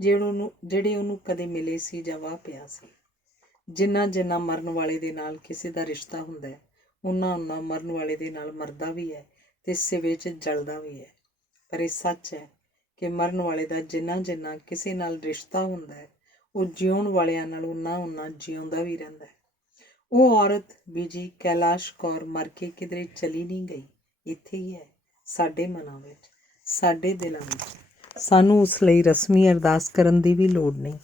ਜਿਹੜੇ ਉਹਨੂੰ ਕਦੇ ਮਿਲੇ ਸੀ ਜਾਂ ਵਾਹ ਪਿਆ ਸੀ। ਜਿੰਨਾ ਜਿੰਨਾ ਮਰਨ ਵਾਲੇ ਦੇ ਨਾਲ ਕਿਸੇ ਦਾ ਰਿਸ਼ਤਾ ਹੁੰਦਾ ਹੈ, ਉਨਾ ਮਰਨ ਵਾਲੇ ਦੇ ਨਾਲ ਮਰਦਾ ਵੀ ਹੈ ਤੇ ਸਿਵੇ 'ਚ ਜਲਦਾ ਵੀ ਹੈ। ਪਰ ਇਹ ਸੱਚ ਹੈ ਕਿ ਮਰਨ ਵਾਲੇ ਦਾ ਜਿੰਨਾ ਜਿੰਨਾ ਕਿਸੇ ਨਾਲ ਰਿਸ਼ਤਾ ਹੁੰਦਾ ਹੈ, ਉਹ ਜਿਉਣ ਵਾਲਿਆਂ ਨਾਲ ਉਨਾ ਜਿਉਂਦਾ ਵੀ ਰਹਿੰਦਾ ਹੈ। ਉਹ ਔਰਤ ਬੀਜੀ ਕੈਲਾਸ਼ ਕੌਰ ਮਰ ਕੇ ਕਿਧਰੇ ਚਲੀ ਨਹੀਂ ਗਈ, ਇੱਥੇ ਹੀ ਹੈ, ਸਾਡੇ ਮਨਾਂ ਵਿੱਚ, ਸਾਡੇ ਦਿਲਾਂ ਵਿੱਚ। ਸਾਨੂੰ ਉਸ ਲਈ ਰਸਮੀ ਅਰਦਾਸ ਕਰਨ ਦੀ ਵੀ ਲੋੜ ਨਹੀਂ,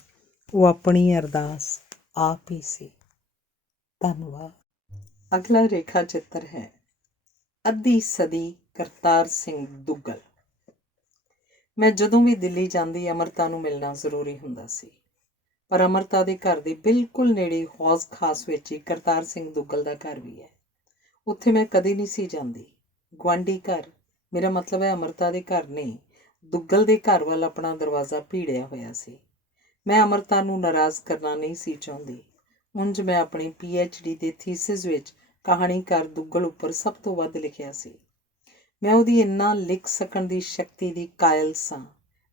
ਉਹ ਆਪਣੀ ਅਰਦਾਸ ਆਪ ਹੀ ਸੀ। ਧੰਨਵਾਦ। ਅਗਲਾ ਰੇਖਾ ਚਿੱਤਰ ਹੈ ਅੱਧੀ ਸਦੀ ਕਰਤਾਰ ਸਿੰਘ ਦੁੱਗਲ। ਮੈਂ ਜਦੋਂ ਵੀ ਦਿੱਲੀ ਜਾਂਦੀ ਅਮਰਤਾ ਨੂੰ ਮਿਲਣਾ ਜ਼ਰੂਰੀ ਹੁੰਦਾ ਸੀ, ਪਰ ਅਮਰਤਾ ਦੇ ਘਰ ਦੇ ਬਿਲਕੁਲ ਨੇੜੇ ਹੌਜ਼ ਖਾਸ ਵਿੱਚ ਹੀ ਕਰਤਾਰ ਸਿੰਘ ਦੁੱਗਲ ਦਾ ਘਰ ਵੀ ਹੈ। ਉੱਥੇ ਮੈਂ ਕਦੇ ਨਹੀਂ ਸੀ ਜਾਂਦੀ। ਗੁਆਂਢੀ ਘਰ, ਮੇਰਾ ਮਤਲਬ ਹੈ ਅਮਰਤਾ ਦੇ ਘਰ ਨੇ ਦੁੱਗਲ ਦੇ ਘਰ ਵੱਲ ਆਪਣਾ ਦਰਵਾਜ਼ਾ ਭੀੜਿਆ ਹੋਇਆ ਸੀ। ਮੈਂ ਅਮਰਤਾ ਨੂੰ ਨਾਰਾਜ਼ ਕਰਨਾ ਨਹੀਂ ਸੀ ਚਾਹੁੰਦੀ। ਉਂਝ ਮੈਂ ਆਪਣੀ PhD ਦੇ ਥੀਸਿਸ ਵਿੱਚ ਕਹਾਣੀਕਾਰ ਦੁੱਗਲ ਉੱਪਰ ਸਭ ਤੋਂ ਵੱਧ ਲਿਖਿਆ ਸੀ। ਮੈਂ ਉਹਦੀ ਇੰਨਾ ਲਿਖ ਸਕਣ ਦੀ ਸ਼ਕਤੀ ਦੀ ਕਾਇਲ ਸਾਂ।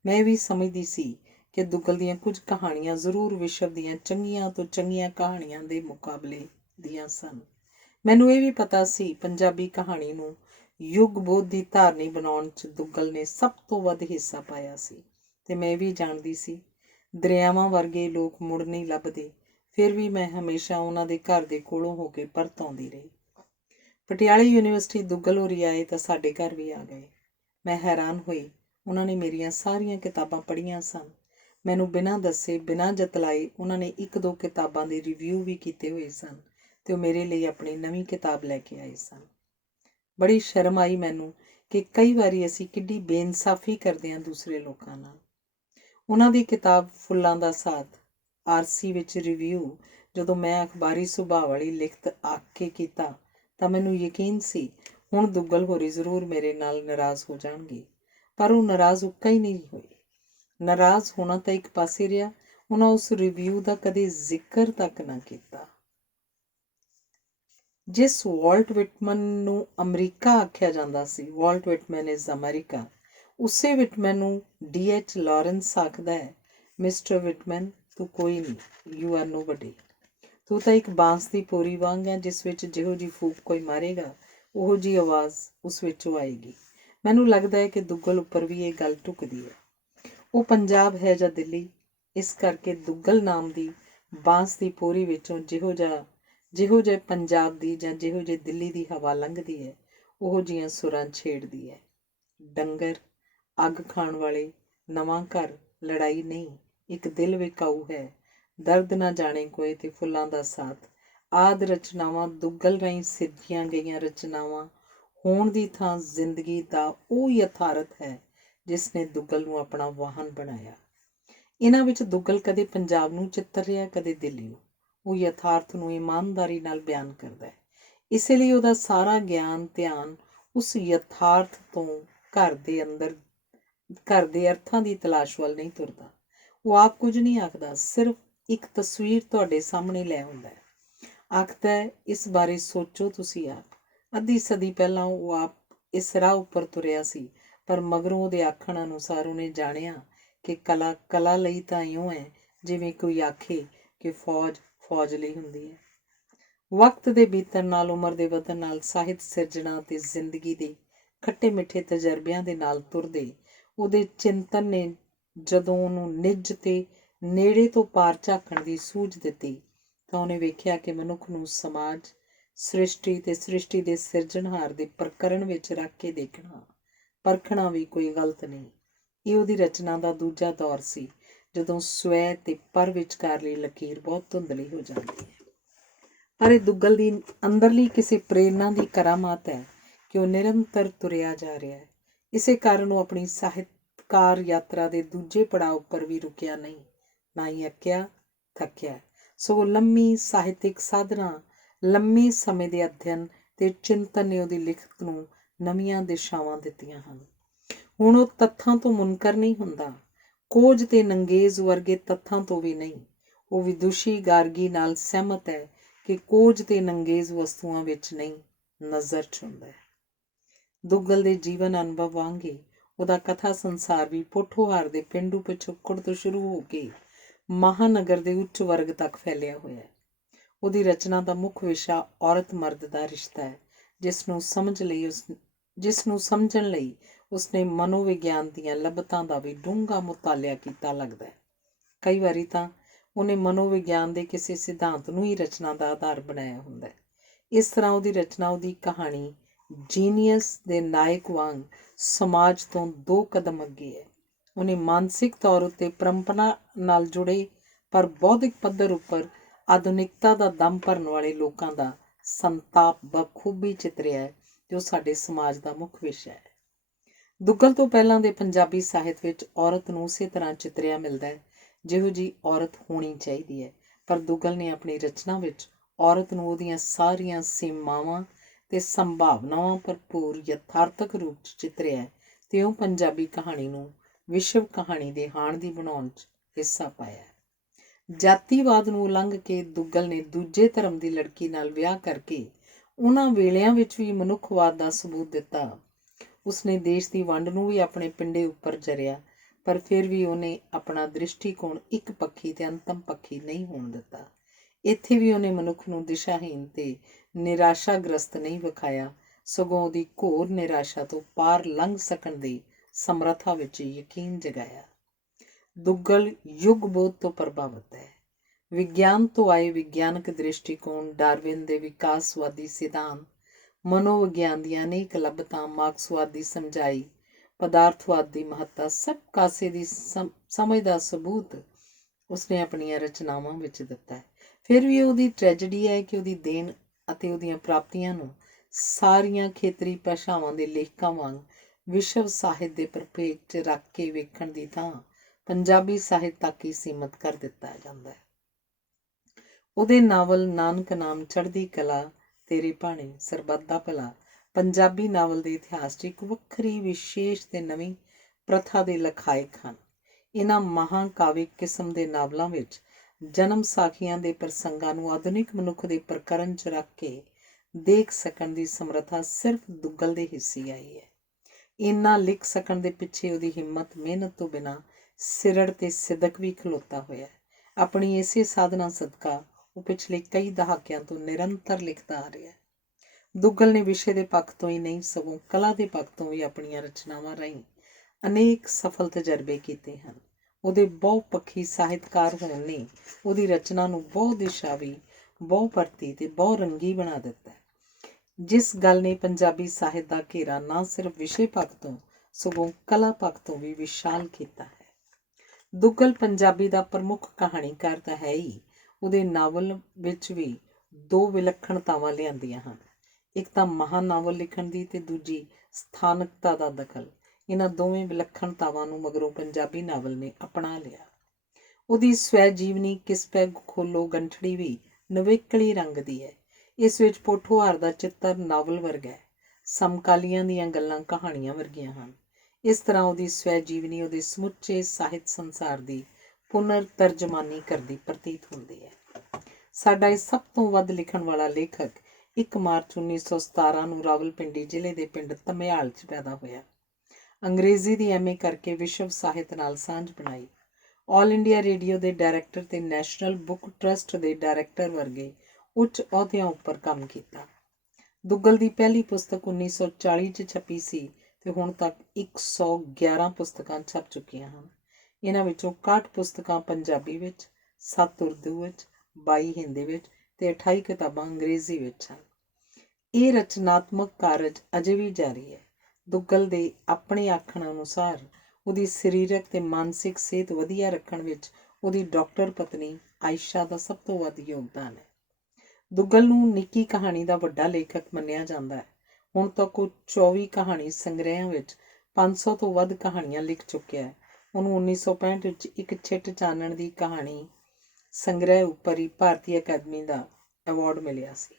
ਮੈਂ ਇਹ ਵੀ ਸਮਝਦੀ ਸੀ ਕਿ ਦੁੱਗਲ ਦੀਆਂ ਕੁਝ ਕਹਾਣੀਆਂ ਜ਼ਰੂਰ ਵਿਸ਼ਵ ਦੀਆਂ ਚੰਗੀਆਂ ਤੋਂ ਚੰਗੀਆਂ ਕਹਾਣੀਆਂ ਦੇ ਮੁਕਾਬਲੇ ਦੀਆਂ ਸਨ। ਮੈਨੂੰ ਇਹ ਵੀ ਪਤਾ ਸੀ ਪੰਜਾਬੀ ਕਹਾਣੀ ਨੂੰ ਯੁੱਗ ਬੋਧ ਦੀ ਧਾਰਨੀ ਬਣਾਉਣ 'ਚ ਦੁੱਗਲ ਨੇ ਸਭ ਤੋਂ ਵੱਧ ਹਿੱਸਾ ਪਾਇਆ ਸੀ। ਤੇ ਮੈਂ ਇਹ ਵੀ ਜਾਣਦੀ ਸੀ ਦਰਿਆਵਾਂ ਵਰਗੇ ਲੋਕ ਮੁੜ ਨਹੀਂ ਲੱਭਦੇ, ਫਿਰ ਵੀ ਮੈਂ ਹਮੇਸ਼ਾ ਉਹਨਾਂ ਦੇ ਘਰ ਦੇ ਕੋਲੋਂ ਹੋ ਕੇ ਪਰਤ ਆਉਂਦੀ ਰਹੀ। ਪਟਿਆਲੇ ਯੂਨੀਵਰਸਿਟੀ ਦੁੱਗਲ ਹੋਰੀ ਆਏ ਤਾਂ ਸਾਡੇ ਘਰ ਵੀ ਆ ਗਏ। ਮੈਂ ਹੈਰਾਨ ਹੋਈ, ਉਹਨਾਂ ਨੇ ਮੇਰੀਆਂ ਸਾਰੀਆਂ ਕਿਤਾਬਾਂ ਪੜ੍ਹੀਆਂ ਸਨ। ਮੈਨੂੰ ਬਿਨਾਂ ਦੱਸੇ, ਬਿਨਾਂ ਜਤਲਾਏ ਉਹਨਾਂ ਨੇ 1-2 ਕਿਤਾਬਾਂ ਦੇ ਰਿਵਿਊ ਵੀ ਕੀਤੇ ਹੋਏ ਸਨ ਤੇ ਉਹ ਮੇਰੇ ਲਈ ਆਪਣੀ ਨਵੀਂ ਕਿਤਾਬ ਲੈ ਕੇ ਆਏ ਸਨ। ਬੜੀ ਸ਼ਰਮ ਆਈ ਮੈਨੂੰ ਕਿ ਕਈ ਵਾਰੀ ਅਸੀਂ ਕਿੱਡੀ ਬੇਇਨਸਾਫੀ ਕਰਦੇ ਹਾਂ ਦੂਸਰੇ ਲੋਕਾਂ ਨਾਲ। ਉਹਨਾਂ ਦੀ ਕਿਤਾਬ ਫੁੱਲਾਂ ਦਾ ਸਾਥ, RC ਵਿੱਚ ਰਿਵਿਊ ਜਦੋਂ ਮੈਂ ਅਖਬਾਰੀ ਸੁਭਾਅ ਵਾਲੀ ਲਿਖਤ ਆਖ ਕੇ ਕੀਤਾ ਤਾਂ ਮੈਨੂੰ ਯਕੀਨ ਸੀ ਹੁਣ ਦੁੱਗਲ ਹੋਰੀ ਜ਼ਰੂਰ ਮੇਰੇ ਨਾਲ ਨਾਰਾਜ਼ ਹੋ ਜਾਣਗੇ। ਪਰ ਉਹ ਨਾਰਾਜ਼ ਉੱਕਾ ਹੀ ਨਹੀਂ ਹੋਏ। ਨਾਰਾਜ਼ ਹੋਣਾ ਤਾਂ ਇੱਕ ਪਾਸੇ ਰਿਹਾ, ਉਹਨਾਂ ਉਸ ਰਿਵਿਊ ਦਾ ਕਦੇ ਜ਼ਿਕਰ ਤੱਕ ਨਾ ਕੀਤਾ। ਜਿਸ ਵਾਲਟ ਵਿਟਮਨ ਨੂੰ ਅਮਰੀਕਾ ਆਖਿਆ ਜਾਂਦਾ ਸੀ, ਵਾਲਟ ਵਿਟਮਨ ਇਜ਼ ਅਮਰੀਕਾ, ਉਸੇ ਵਿਟਮਨ ਨੂੰ DH ਲਾਰੈਂਸ ਆਖਦਾ ਹੈ, ਮਿਸਟਰ ਵਿਟਮਨ ਤੂੰ ਕੋਈ ਨਹੀਂ, ਯੂ ਆਰ ਨੋਬਡੀ। ਤੂੰ ਤਾਂ ਇੱਕ ਬਾਂਸ ਦੀ ਪੋਰੀ ਵਾਂਗ ਹੈ ਜਿਸ ਵਿੱਚ ਜਿਹੋ ਜਿਹੀ ਫੂਕ ਕੋਈ ਮਾਰੇਗਾ ਉਹੋ ਜਿਹੀ ਆਵਾਜ਼ ਉਸ ਵਿੱਚੋਂ ਆਏਗੀ। ਮੈਨੂੰ ਲੱਗਦਾ ਹੈ ਕਿ ਦੁੱਗਲ ਉੱਪਰ ਵੀ ਇਹ ਗੱਲ ਢੁਕਦੀ ਹੈ। ਉਹ ਪੰਜਾਬ ਹੈ ਜਾਂ ਦਿੱਲੀ, ਇਸ ਕਰਕੇ ਦੁੱਗਲ ਨਾਮ ਦੀ ਬਾਂਸ ਦੀ ਪੋਰੀ ਵਿੱਚੋਂ ਜਿਹੋ ਜਿਹੇ ਪੰਜਾਬ ਦੀ ਜਾਂ ਜਿਹੋ ਜਿਹੇ ਦਿੱਲੀ ਦੀ ਹਵਾ ਲੰਘਦੀ ਹੈ, ਉਹੋ ਜਿਹੀਆਂ ਸੁਰਾਂ ਛੇੜਦੀ ਹੈ। ਡੰਗਰ, ਅੱਗ ਖਾਣ ਵਾਲੇ, ਨਵਾਂ ਘਰ, ਲੜਾਈ ਨਹੀਂ, ਇੱਕ ਦਿਲ ਵਿਕਾਊ ਹੈ, ਦਰਦ ਨਾ ਜਾਣੇ ਕੋਏ ਤੇ ਫੁੱਲਾਂ ਦਾ ਸਾਥ ਆਦਿ ਰਚਨਾਵਾਂ ਦੁੱਗਲ ਰਾਹੀਂ ਸਿਰਜੀਆਂ ਗਈਆਂ ਰਚਨਾਵਾਂ ਹੋਣ ਦੀ ਥਾਂ ਜ਼ਿੰਦਗੀ ਦਾ ਉਹ ਯਥਾਰਥ ਹੈ ਜਿਸ ਨੇ ਦੁੱਗਲ ਨੂੰ ਆਪਣਾ ਵਾਹਨ ਬਣਾਇਆ। ਇਹਨਾਂ ਵਿੱਚ ਦੁੱਗਲ ਕਦੇ ਪੰਜਾਬ ਨੂੰ ਚਿੱਤਰ ਰਿਹਾ, ਕਦੇ ਦਿੱਲੀ ਨੂੰ। ਉਹ ਯਥਾਰਥ ਨੂੰ ਇਮਾਨਦਾਰੀ ਨਾਲ ਬਿਆਨ ਕਰਦਾ ਹੈ। ਇਸੇ ਲਈ ਉਹਦਾ ਸਾਰਾ ਗਿਆਨ ਧਿਆਨ ਉਸ ਯਥਾਰਥ ਤੋਂ ਘਰ ਦੇ ਅਰਥਾਂ ਦੀ ਤਲਾਸ਼ ਵੱਲ ਨਹੀਂ ਤੁਰਦਾ। ਉਹ ਆਪ ਕੁਝ ਨਹੀਂ ਆਖਦਾ, ਸਿਰਫ ਇੱਕ ਤਸਵੀਰ ਤੁਹਾਡੇ ਸਾਹਮਣੇ ਲੈ ਆਉਂਦਾ ਹੈ। ਆਖਦਾ ਹੈ ਇਸ ਬਾਰੇ ਸੋਚੋ ਤੁਸੀਂ ਆਪ। ਅੱਧੀ ਸਦੀ ਪਹਿਲਾਂ ਉਹ ਆਪ ਇਸ ਰਾਹ ਉੱਪਰ ਤੁਰਿਆ ਸੀ, ਪਰ ਮਗਰੋਂ ਉਹਦੇ ਆਖਣ ਅਨੁਸਾਰ ਉਹਨੇ ਜਾਣਿਆ ਕਿ ਕਲਾ ਲਈ ਤਾਂ ਇਉਂ ਹੈ ਜਿਵੇਂ ਕੋਈ ਆਖੇ ਕਿ ਫੌਜ ਲਈ ਹੁੰਦੀ ਹੈ। ਵਕਤ ਦੇ ਬੀਤਣ ਨਾਲ, ਉਮਰ ਦੇ ਵਧਣ ਨਾਲ, ਸਾਹਿਤ ਸਿਰਜਣਾ ਤੇ ਜ਼ਿੰਦਗੀ ਦੇ ਖੱਟੇ ਮਿੱਠੇ ਤਜਰਬਿਆਂ ਦੇ ਨਾਲ ਤੁਰਦੇ ਉਹਦੇ ਚਿੰਤਨ ਨੇ ਜਦੋਂ ਉਹਨੂੰ ਨਿੱਜ ਤੇ ਨੇੜੇ ਤੋਂ ਪਾਰ ਝਾਕਣ ਦੀ ਸੂਝ ਦਿੱਤੀ ਤਾਂ ਉਹਨੇ ਵੇਖਿਆ ਕਿ ਮਨੁੱਖ ਨੂੰ ਸਮਾਜ, ਸ੍ਰਿਸ਼ਟੀ ਤੇ ਸ੍ਰਿਸ਼ਟੀ ਦੇ ਸਿਰਜਣਹਾਰ ਦੇ ਪ੍ਰਕਰਣ ਵਿੱਚ ਰੱਖ ਕੇ ਦੇਖਣਾ, ਪਰਖਣਾ ਵੀ ਕੋਈ ਗਲਤ ਨਹੀਂ। ਇਹ ਉਹਦੀ ਰਚਨਾ ਦਾ ਦੂਜਾ ਦੌਰ ਸੀ, ਜਦੋਂ ਸਵੈ ਤੇ ਪਰ ਵਿਚਕਾਰਲੀ ਲਕੀਰ ਬਹੁਤ ਧੁੰਦਲੀ ਹੋ ਜਾਂਦੀ ਹੈ। ਪਰ ਇਹ ਦੁੱਗਲ ਦੀ ਅੰਦਰਲੀ ਕਿਸੇ ਪ੍ਰੇਰਨਾ ਦੀ ਕਰਾਮਾਤ ਹੈ ਕਿ ਉਹ ਨਿਰੰਤਰ ਤੁਰਿਆ ਜਾ ਰਿਹਾ ਹੈ। ਇਸੇ ਕਾਰਨ ਉਹ ਆਪਣੀ ਸਾਹਿਤਕਾਰ ਯਾਤਰਾ ਦੇ ਦੂਜੇ ਪੜਾਅ ਉੱਪਰ ਵੀ ਰੁਕਿਆ ਨਹੀਂ, ਨਾ ਹੀ ਅੱਕਿਆ ਥੱਕਿਆ। ਸਗੋਂ ਲੰਮੀ ਸਾਹਿਤਿਕ ਸਾਧਨਾ, ਲੰਮੇ ਸਮੇਂ ਦੇ ਅਧਿਐਨ ਤੇ ਚਿੰਤਨ ਨੇ ਉਹਦੀ ਲਿਖਤ ਨੂੰ ਨਵੀਆਂ ਦਿਸ਼ਾਵਾਂ ਦਿੱਤੀਆਂ ਹਨ। ਹੁਣ ਉਹ ਤੱਥਾਂ ਤੋਂ ਮੁਨਕਰ ਨਹੀਂ ਹੁੰਦਾ, ਕੋਝ ਤੇ ਨੰਗੇਜ਼ ਵਰਗੇ ਤੱਥਾਂ ਤੋਂ ਵੀ ਨਹੀਂ। ਉਹ ਵਿਦੁਸ਼ੀ ਗਾਰਗੀ ਨਾਲ ਸਹਿਮਤ ਹੈ ਕਿ ਕੋਝ ਤੇ ਨੰਗੇਜ਼ ਵਸਤੂਆਂ ਵਿੱਚ ਨਹੀਂ, ਨਜ਼ਰ 'ਚ ਹੁੰਦਾ ਹੈ। ਦੁੱਗਲ ਦੇ ਜੀਵਨ ਅਨੁਭਵ ਵਾਂਗ ਹੀ ਉਹਦਾ ਕਥਾ ਸੰਸਾਰ ਵੀ ਪੋਠੋਹਾਰ ਦੇ ਪੇਂਡੂ ਪਿਛੋਕੜ ਤੋਂ ਸ਼ੁਰੂ ਹੋ ਕੇ ਮਹਾਨਗਰ ਦੇ ਉੱਚ ਵਰਗ ਤੱਕ ਫੈਲਿਆ ਹੋਇਆ ਹੈ। ਉਹਦੀ ਰਚਨਾ ਦਾ ਮੁੱਖ ਵਿਸ਼ਾ ਔਰਤ ਮਰਦ ਦਾ ਰਿਸ਼ਤਾ ਹੈ, ਜਿਸ ਨੂੰ ਸਮਝਣ ਲਈ ਉਸਨੇ ਮਨੋਵਿਗਿਆਨ ਦੀਆਂ ਲੱਭਤਾਂ ਦਾ ਵੀ ਡੂੰਘਾ ਮੁਤਾਲਿਆ ਕੀਤਾ ਲੱਗਦਾ ਹੈ। ਕਈ ਵਾਰੀ ਤਾਂ ਉਹਨੇ ਮਨੋਵਿਗਿਆਨ ਦੇ ਕਿਸੇ ਸਿਧਾਂਤ ਨੂੰ ਹੀ ਰਚਨਾ ਦਾ ਆਧਾਰ ਬਣਾਇਆ ਹੁੰਦਾ ਹੈ। ਇਸ ਤਰ੍ਹਾਂ ਉਹਦੀ ਰਚਨਾ ਉਹਦੀ ਕਹਾਣੀ ਜੀਨੀਅਸ ਦੇ ਨਾਇਕ ਵਾਂਗ ਸਮਾਜ ਤੋਂ 2 ਕਦਮ ਅੱਗੇ ਹੈ। ਉਹਨੇ ਮਾਨਸਿਕ ਤੌਰ ਉੱਤੇ ਪਰੰਪਰਾ ਨਾਲ ਜੁੜੇ ਪਰ ਬੌਧਿਕ ਪੱਧਰ ਉੱਪਰ ਆਧੁਨਿਕਤਾ ਦਾ ਦਮ ਭਰਨ ਵਾਲੇ ਲੋਕਾਂ ਦਾ ਸੰਤਾਪ ਬਖੂਬੀ ਚਿਤਰਿਆ ਹੈ, ਜੋ ਸਾਡੇ ਸਮਾਜ ਦਾ ਮੁੱਖ ਵਿਸ਼ਾ ਹੈ। ਦੁੱਗਲ ਤੋਂ ਪਹਿਲਾਂ ਦੇ ਪੰਜਾਬੀ ਸਾਹਿਤ ਵਿੱਚ ਔਰਤ ਨੂੰ ਉਸੇ ਤਰ੍ਹਾਂ ਚਿਤਰਿਆ ਮਿਲਦਾ ਹੈ ਜਿਹੋ ਜਿਹੀ ਔਰਤ ਹੋਣੀ ਚਾਹੀਦੀ ਹੈ, ਪਰ ਦੁੱਗਲ ਨੇ ਆਪਣੀ ਰਚਨਾ ਵਿੱਚ ਔਰਤ ਨੂੰ ਉਹਦੀਆਂ ਸਾਰੀਆਂ ਸੀਮਾਵਾਂ ਤੇ ਸੰਭਾਵਨਾਵਾਂ ਭਰਪੂਰ ਯਥਾਰਥਕ ਰੂਪ 'ਚ ਚਿਤਰਿਆ ਤੇ ਉਹ ਪੰਜਾਬੀ ਕਹਾਣੀ ਨੂੰ ਵਿਸ਼ਵ ਕਹਾਣੀ ਦੇ ਹਾਣ ਦੀ ਬਣਾਉਣ 'ਚ ਹਿੱਸਾ ਪਾਇਆ। ਜਾਤੀਵਾਦ ਨੂੰ ਉਲੰਘ ਕੇ ਦੁੱਗਲ ਨੇ ਦੂਜੇ ਧਰਮ ਦੀ ਲੜਕੀ ਨਾਲ ਵਿਆਹ ਕਰਕੇ ਉਹਨਾਂ ਵੇਲਿਆਂ ਵਿੱਚ ਵੀ ਮਨੁੱਖਵਾਦ ਦਾ ਸਬੂਤ ਦਿੱਤਾ। ਉਸਨੇ ਦੇਸ਼ ਦੀ ਵੰਡ ਨੂੰ ਵੀ ਆਪਣੇ ਪਿੰਡੇ ਉੱਪਰ ਜਰਿਆ, ਪਰ ਫਿਰ ਵੀ ਉਹਨੇ ਆਪਣਾ ਦ੍ਰਿਸ਼ਟੀਕੋਣ ਇੱਕ ਪੱਖੀ ਤੇ ਅੰਤਮ ਪੱਖੀ ਨਹੀਂ ਹੋਣ ਦਿੱਤਾ। ਇੱਥੇ ਵੀ ਉਹਨੇ ਮਨੁੱਖ ਨੂੰ ਦਿਸ਼ਾਹੀਨ ਤੇ ਨਿਰਾਸ਼ਾਗ੍ਰਸਤ ਨਹੀਂ ਵਿਖਾਇਆ, ਸਗੋਂ ਉਹਦੀ ਘੋਰ ਨਿਰਾਸ਼ਾ ਤੋਂ ਪਾਰ ਲੰਘ ਸਕਣ ਦੀ ਸਮਰੱਥਾ ਵਿੱਚ ਯਕੀਨ ਜਗਾਇਆ। ਦੁੱਗਲ ਯੁੱਗ ਬੋਧ ਤੋਂ ਪ੍ਰਭਾਵਿਤ ਹੈ। ਵਿਗਿਆਨ ਤੋਂ ਆਏ ਵਿਗਿਆਨਕ ਦ੍ਰਿਸ਼ਟੀਕੋਣ, ਡਾਰਵਿਨ ਦੇ ਵਿਕਾਸਵਾਦੀ ਸਿਧਾਂਤ, ਮਨੋਵਿਗਿਆਨ ਦੀਆਂ ਅਨੇਕ ਲੱਭਤਾਂ, ਮਾਰਕਸਵਾਦ ਦੀ ਸਮਝਾਈ, ਪਦਾਰਥਵਾਦ ਦੀ ਮਹੱਤਤਾ, ਸਭ ਕਾਸੇ ਦੀ ਸਮਝ ਦਾ ਸਬੂਤ ਉਸਨੇ ਆਪਣੀਆਂ ਰਚਨਾਵਾਂ ਵਿੱਚ ਦਿੱਤਾ ਹੈ। ਫਿਰ ਵੀ ਉਹਦੀ ਟ੍ਰੈਜਡੀ ਹੈ ਕਿ ਉਹਦੀ ਦੇਣ ਅਤੇ ਉਹਦੀਆਂ ਪ੍ਰਾਪਤੀਆਂ ਨੂੰ ਸਾਰੀਆਂ ਖੇਤਰੀ ਭਾਸ਼ਾਵਾਂ ਦੇ ਲੇਖਕਾਂ ਵਾਂਗ ਵਿਸ਼ਵ ਸਾਹਿਤ ਦੇ ਪ੍ਰਪੇਖ 'ਚ ਰੱਖ ਕੇ ਵੇਖਣ ਦੀ ਥਾਂ ਪੰਜਾਬੀ ਸਾਹਿਤ ਤੱਕ ਹੀ ਸੀਮਤ ਕਰ ਦਿੱਤਾ ਜਾਂਦਾ ਹੈ। ਉਹਦੇ ਨਾਵਲ ਨਾਨਕ ਨਾਮ, ਚੜ੍ਹਦੀ ਕਲਾ, ਤੇਰੇ ਭਾਣੇ, ਸਰਬੱਤ ਦਾ ਭਲਾ ਪੰਜਾਬੀ ਨਾਵਲ ਦੇ ਇਤਿਹਾਸ 'ਚ ਇੱਕ ਵੱਖਰੀ, ਵਿਸ਼ੇਸ਼ ਤੇ ਨਵੀਂ ਪ੍ਰਥਾ ਦੇ ਲਖਾਇਕ ਹਨ। ਇਹਨਾਂ ਮਹਾਂਕਾਵਿਕ ਕਿਸਮ ਦੇ ਨਾਵਲਾਂ ਵਿੱਚ ਜਨਮ ਸਾਖੀਆਂ ਦੇ ਪ੍ਰਸੰਗਾਂ ਨੂੰ ਆਧੁਨਿਕ ਮਨੁੱਖ ਦੇ ਪ੍ਰਕਰਨ 'ਚ ਰੱਖ ਕੇ ਦੇਖ ਸਕਣ ਦੀ ਸਮਰੱਥਾ ਸਿਰਫ ਦੁੱਗਲ ਦੇ ਹਿੱਸੇ ਆਈ ਹੈ। ਇੰਨਾ ਲਿਖ ਸਕਣ ਦੇ ਪਿੱਛੇ ਉਹਦੀ ਹਿੰਮਤ, ਮਿਹਨਤ ਤੋਂ ਬਿਨਾਂ ਸਿਰੜ ਤੇ ਸਿਦਕ ਵੀ ਖਲੋਤਾ ਹੋਇਆ। ਆਪਣੀ ਇਸੇ ਸਾਧਨਾ ਸਦਕਾ ਉਹ ਪਿਛਲੇ ਕਈ ਦਹਾਕਿਆਂ ਤੋਂ ਨਿਰੰਤਰ ਲਿਖਦਾ ਆ ਰਿਹਾ। ਦੁੱਗਲ ਨੇ ਵਿਸ਼ੇ ਦੇ ਪੱਖ ਤੋਂ ਹੀ ਨਹੀਂ, ਸਗੋਂ ਕਲਾ ਦੇ ਪੱਖ ਤੋਂ ਵੀ ਆਪਣੀਆਂ ਰਚਨਾਵਾਂ ਰਾਹੀਂ ਅਨੇਕ ਸਫਲ ਤਜਰਬੇ ਕੀਤੇ ਹਨ। ਉਹਦੇ ਬਹੁਪੱਖੀ ਸਾਹਿਤਕਾਰ ਹੋਣ ਨੇ ਉਹਦੀ ਰਚਨਾ ਨੂੰ ਬਹੁ ਦਿਸ਼ਾਵੀ, ਬਹੁ ਪਰਤੀ ਤੇ ਬਹੁ ਰੰਗੀ ਬਣਾ ਦਿੱਤਾ, ਜਿਸ ਗੱਲ ਨੇ ਪੰਜਾਬੀ ਸਾਹਿਤ ਦਾ ਘੇਰਾ ਨਾ ਸਿਰਫ ਵਿਸ਼ੇ ਪੱਖ ਤੋਂ ਸਗੋਂ ਕਲਾ ਪੱਖ ਤੋਂ ਵੀ ਵਿਸ਼ਾਲ ਕੀਤਾ ਹੈ। ਦੁੱਗਲ ਪੰਜਾਬੀ ਦਾ ਪ੍ਰਮੁੱਖ ਕਹਾਣੀਕਾਰ ਤਾਂ ਹੈ ਹੀ, ਉਹਦੇ ਨਾਵਲ ਵਿੱਚ ਵੀ 2 ਵਿਲੱਖਣਤਾਵਾਂ ਲਿਆਂਦੀਆਂ ਹਨ। ਇੱਕ ਤਾਂ ਮਹਾਨਾਵਲ ਲਿਖਣ ਦੀ ਤੇ ਦੂਜੀ ਸਥਾਨਕਤਾ ਦਾ ਦਖਲ। ਇਹਨਾਂ ਦੋਵੇਂ ਵਿਲੱਖਣਤਾਵਾਂ ਨੂੰ ਮਗਰੋਂ ਪੰਜਾਬੀ ਨਾਵਲ ਨੇ ਅਪਣਾ ਲਿਆ। ਉਹਦੀ ਸਵੈ ਜੀਵਨੀ ਕਿਸਪੈ ਖੋਲੋ ਗੰਠੜੀ ਵੀ ਨਵੇਕਲੀ ਰੰਗ ਦੀ ਹੈ। ਇਸ ਵਿੱਚ ਪੋਠੋਹਾਰ ਦਾ ਚਿੱਤਰ ਨਾਵਲ ਵਰਗਾ ਹੈ, ਸਮਕਾਲੀਆਂ ਦੀਆਂ ਗੱਲਾਂ ਕਹਾਣੀਆਂ ਵਰਗੀਆਂ ਹਨ। ਇਸ ਤਰ੍ਹਾਂ ਉਹਦੀ ਸਵੈ ਜੀਵਨੀ ਉਹਦੇ ਸਮੁੱਚੇ ਸਾਹਿਤ ਸੰਸਾਰ ਦੀ ਪੁਨਰ ਤਰਜਮਾਨੀ ਕਰਦੀ ਪ੍ਰਤੀਤ ਹੁੰਦੀ ਹੈ। ਸਾਡਾ ਇਹ ਸਭ ਤੋਂ ਵੱਧ ਲਿਖਣ ਵਾਲਾ ਲੇਖਕ 1 ਮਾਰਚ 1917 ਨੂੰ ਰਾਵਲਪਿੰਡੀ ਜ਼ਿਲ੍ਹੇ ਦੇ ਪਿੰਡ ਧਮਿਆਲ 'ਚ ਪੈਦਾ ਹੋਇਆ। ਅੰਗਰੇਜ਼ੀ ਦੀ MA ਕਰਕੇ ਵਿਸ਼ਵ ਸਾਹਿਤ ਨਾਲ ਸਾਂਝ ਬਣਾਈ। ਆਲ ਇੰਡੀਆ ਰੇਡੀਓ ਦੇ ਡਾਇਰੈਕਟਰ ਤੇ ਨੈਸ਼ਨਲ ਬੁੱਕ ਟਰਸਟ ਦੇ ਡਾਇਰੈਕਟਰ ਵਰਗੇ ਉੱਚ ਅਹੁਦਿਆਂ ਉੱਪਰ ਕੰਮ ਕੀਤਾ। ਦੁੱਗਲ ਦੀ ਪਹਿਲੀ ਪੁਸਤਕ 1940 'ਚ ਛਪੀ ਸੀ ਤੇ ਹੁਣ ਤੱਕ 111 ਪੁਸਤਕਾਂ ਛਪ ਚੁੱਕੀਆਂ ਹਨ। ਇਹਨਾਂ ਵਿੱਚੋਂ 61 ਪੁਸਤਕਾਂ ਪੰਜਾਬੀ ਵਿੱਚ, 7 ਉਰਦੂ ਵਿੱਚ, 22 ਹਿੰਦੀ ਵਿੱਚ ਤੇ 28 ਕਿਤਾਬਾਂ ਅੰਗਰੇਜ਼ੀ ਵਿੱਚ ਹਨ। ਇਹ ਰਚਨਾਤਮਕ ਕਾਰਜ ਅਜੇ ਵੀ ਜਾਰੀ ਹੈ। ਦੁੱਗਲ ਦੇ ਆਪਣੇ ਆਖਣ ਅਨੁਸਾਰ ਉਹਦੀ ਸਰੀਰਕ ਤੇ ਮਾਨਸਿਕ ਸਿਹਤ ਵਧੀਆ ਰੱਖਣ ਵਿੱਚ ਉਹਦੀ ਡਾਕਟਰ ਪਤਨੀ ਆਇਸ਼ਾ ਦਾ ਸਭ ਤੋਂ ਵੱਧ ਯੋਗਦਾਨ ਹੈ। ਦੁੱਗਲ ਨੂੰ ਨਿੱਕੀ ਕਹਾਣੀ ਦਾ ਵੱਡਾ ਲੇਖਕ ਮੰਨਿਆ ਜਾਂਦਾ ਹੈ। ਹੁਣ ਤੱਕ ਉਹ 24 ਕਹਾਣੀ ਸੰਗ੍ਰਹਿਆਂ ਵਿੱਚ 500 ਤੋਂ ਵੱਧ ਕਹਾਣੀਆਂ ਲਿਖ ਚੁੱਕਿਆ ਹੈ। ਉਹਨੂੰ 1965 ਵਿੱਚ ਇੱਕ ਛਿੱਟ ਚਾਨਣ ਦੀ ਕਹਾਣੀ ਸੰਗ੍ਰਹਿ ਉੱਪਰ ਹੀ ਭਾਰਤੀ ਅਕੈਡਮੀ ਦਾ ਅਵਾਰਡ ਮਿਲਿਆ ਸੀ।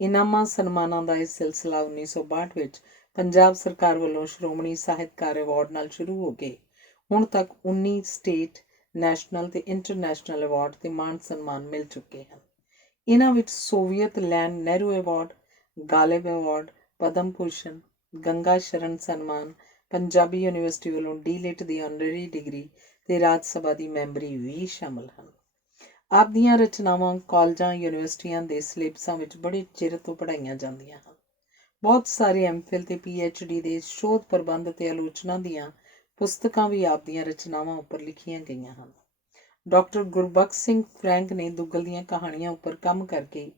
ਇਨਾਮਾਂ ਸਨਮਾਨਾਂ ਦਾ ਇਹ ਸਿਲਸਿਲਾ 1962 ਵਿੱਚ ਪੰਜਾਬ ਸਰਕਾਰ ਵੱਲੋਂ ਸ਼੍ਰੋਮਣੀ ਸਾਹਿਤਕਾਰ ਅਵਾਰਡ ਨਾਲ ਸ਼ੁਰੂ ਹੋ ਕੇ ਹੁਣ ਤੱਕ 19 ਸਟੇਟ, ਨੈਸ਼ਨਲ ਤੇ ਇੰਟਰਨੈਸ਼ਨਲ ਅਵਾਰਡ ਤੇ ਮਾਣ ਸਨਮਾਨ ਮਿਲ ਚੁੱਕੇ ਹਨ। ਇਹਨਾਂ ਵਿੱਚ Soviet land Nehru award, Ghalib award, Padma Bhushan, Ganga Sharan ਸਨਮਾਨ, ਪੰਜਾਬੀ ਯੂਨੀਵਰਸਿਟੀ ਵੱਲੋਂ ਡੀ.ਲਿਟ ਦੀ ਆਨਰੇਰੀ ਡਿਗਰੀ ਤੇ ਰਾਜ ਸਭਾ ਦੀ ਮੈਂਬਰੀ ਵੀ ਸ਼ਾਮਲ ਹਨ। ਆਪ ਦੀਆਂ ਰਚਨਾਵਾਂ ਕਾਲਜਾਂ, ਯੂਨੀਵਰਸਿਟੀਆਂ ਦੇ ਸਿਲੇਬਸਾਂ ਵਿੱਚ ਬੜੇ ਚਿਰ ਤੋਂ ਪੜ੍ਹਾਈਆਂ ਜਾਂਦੀਆਂ ਹਨ। ਬਹੁਤ ਸਾਰੇ ਐਮਫਿਲ ਤੇ PhD ਦੇ ਸ਼ੋਧ ਪ੍ਰਬੰਧ ਤੇ ਆਲੋਚਨਾ ਦੀਆਂ ਪੁਸਤਕਾਂ ਵੀ ਆਪ ਦੀਆਂ ਰਚਨਾਵਾਂ ਉੱਪਰ ਲਿਖੀਆਂ ਗਈਆਂ ਹਨ। ਡਾਕਟਰ ਗੁਰਬਖਸ਼ ਸਿੰਘ ਫਰੈਂਕ ਨੇ ਦੁੱਗਲ ਦੀਆਂ ਕਹਾਣੀਆਂ ਉੱਪਰ ਕੰਮ ਕਰਕੇ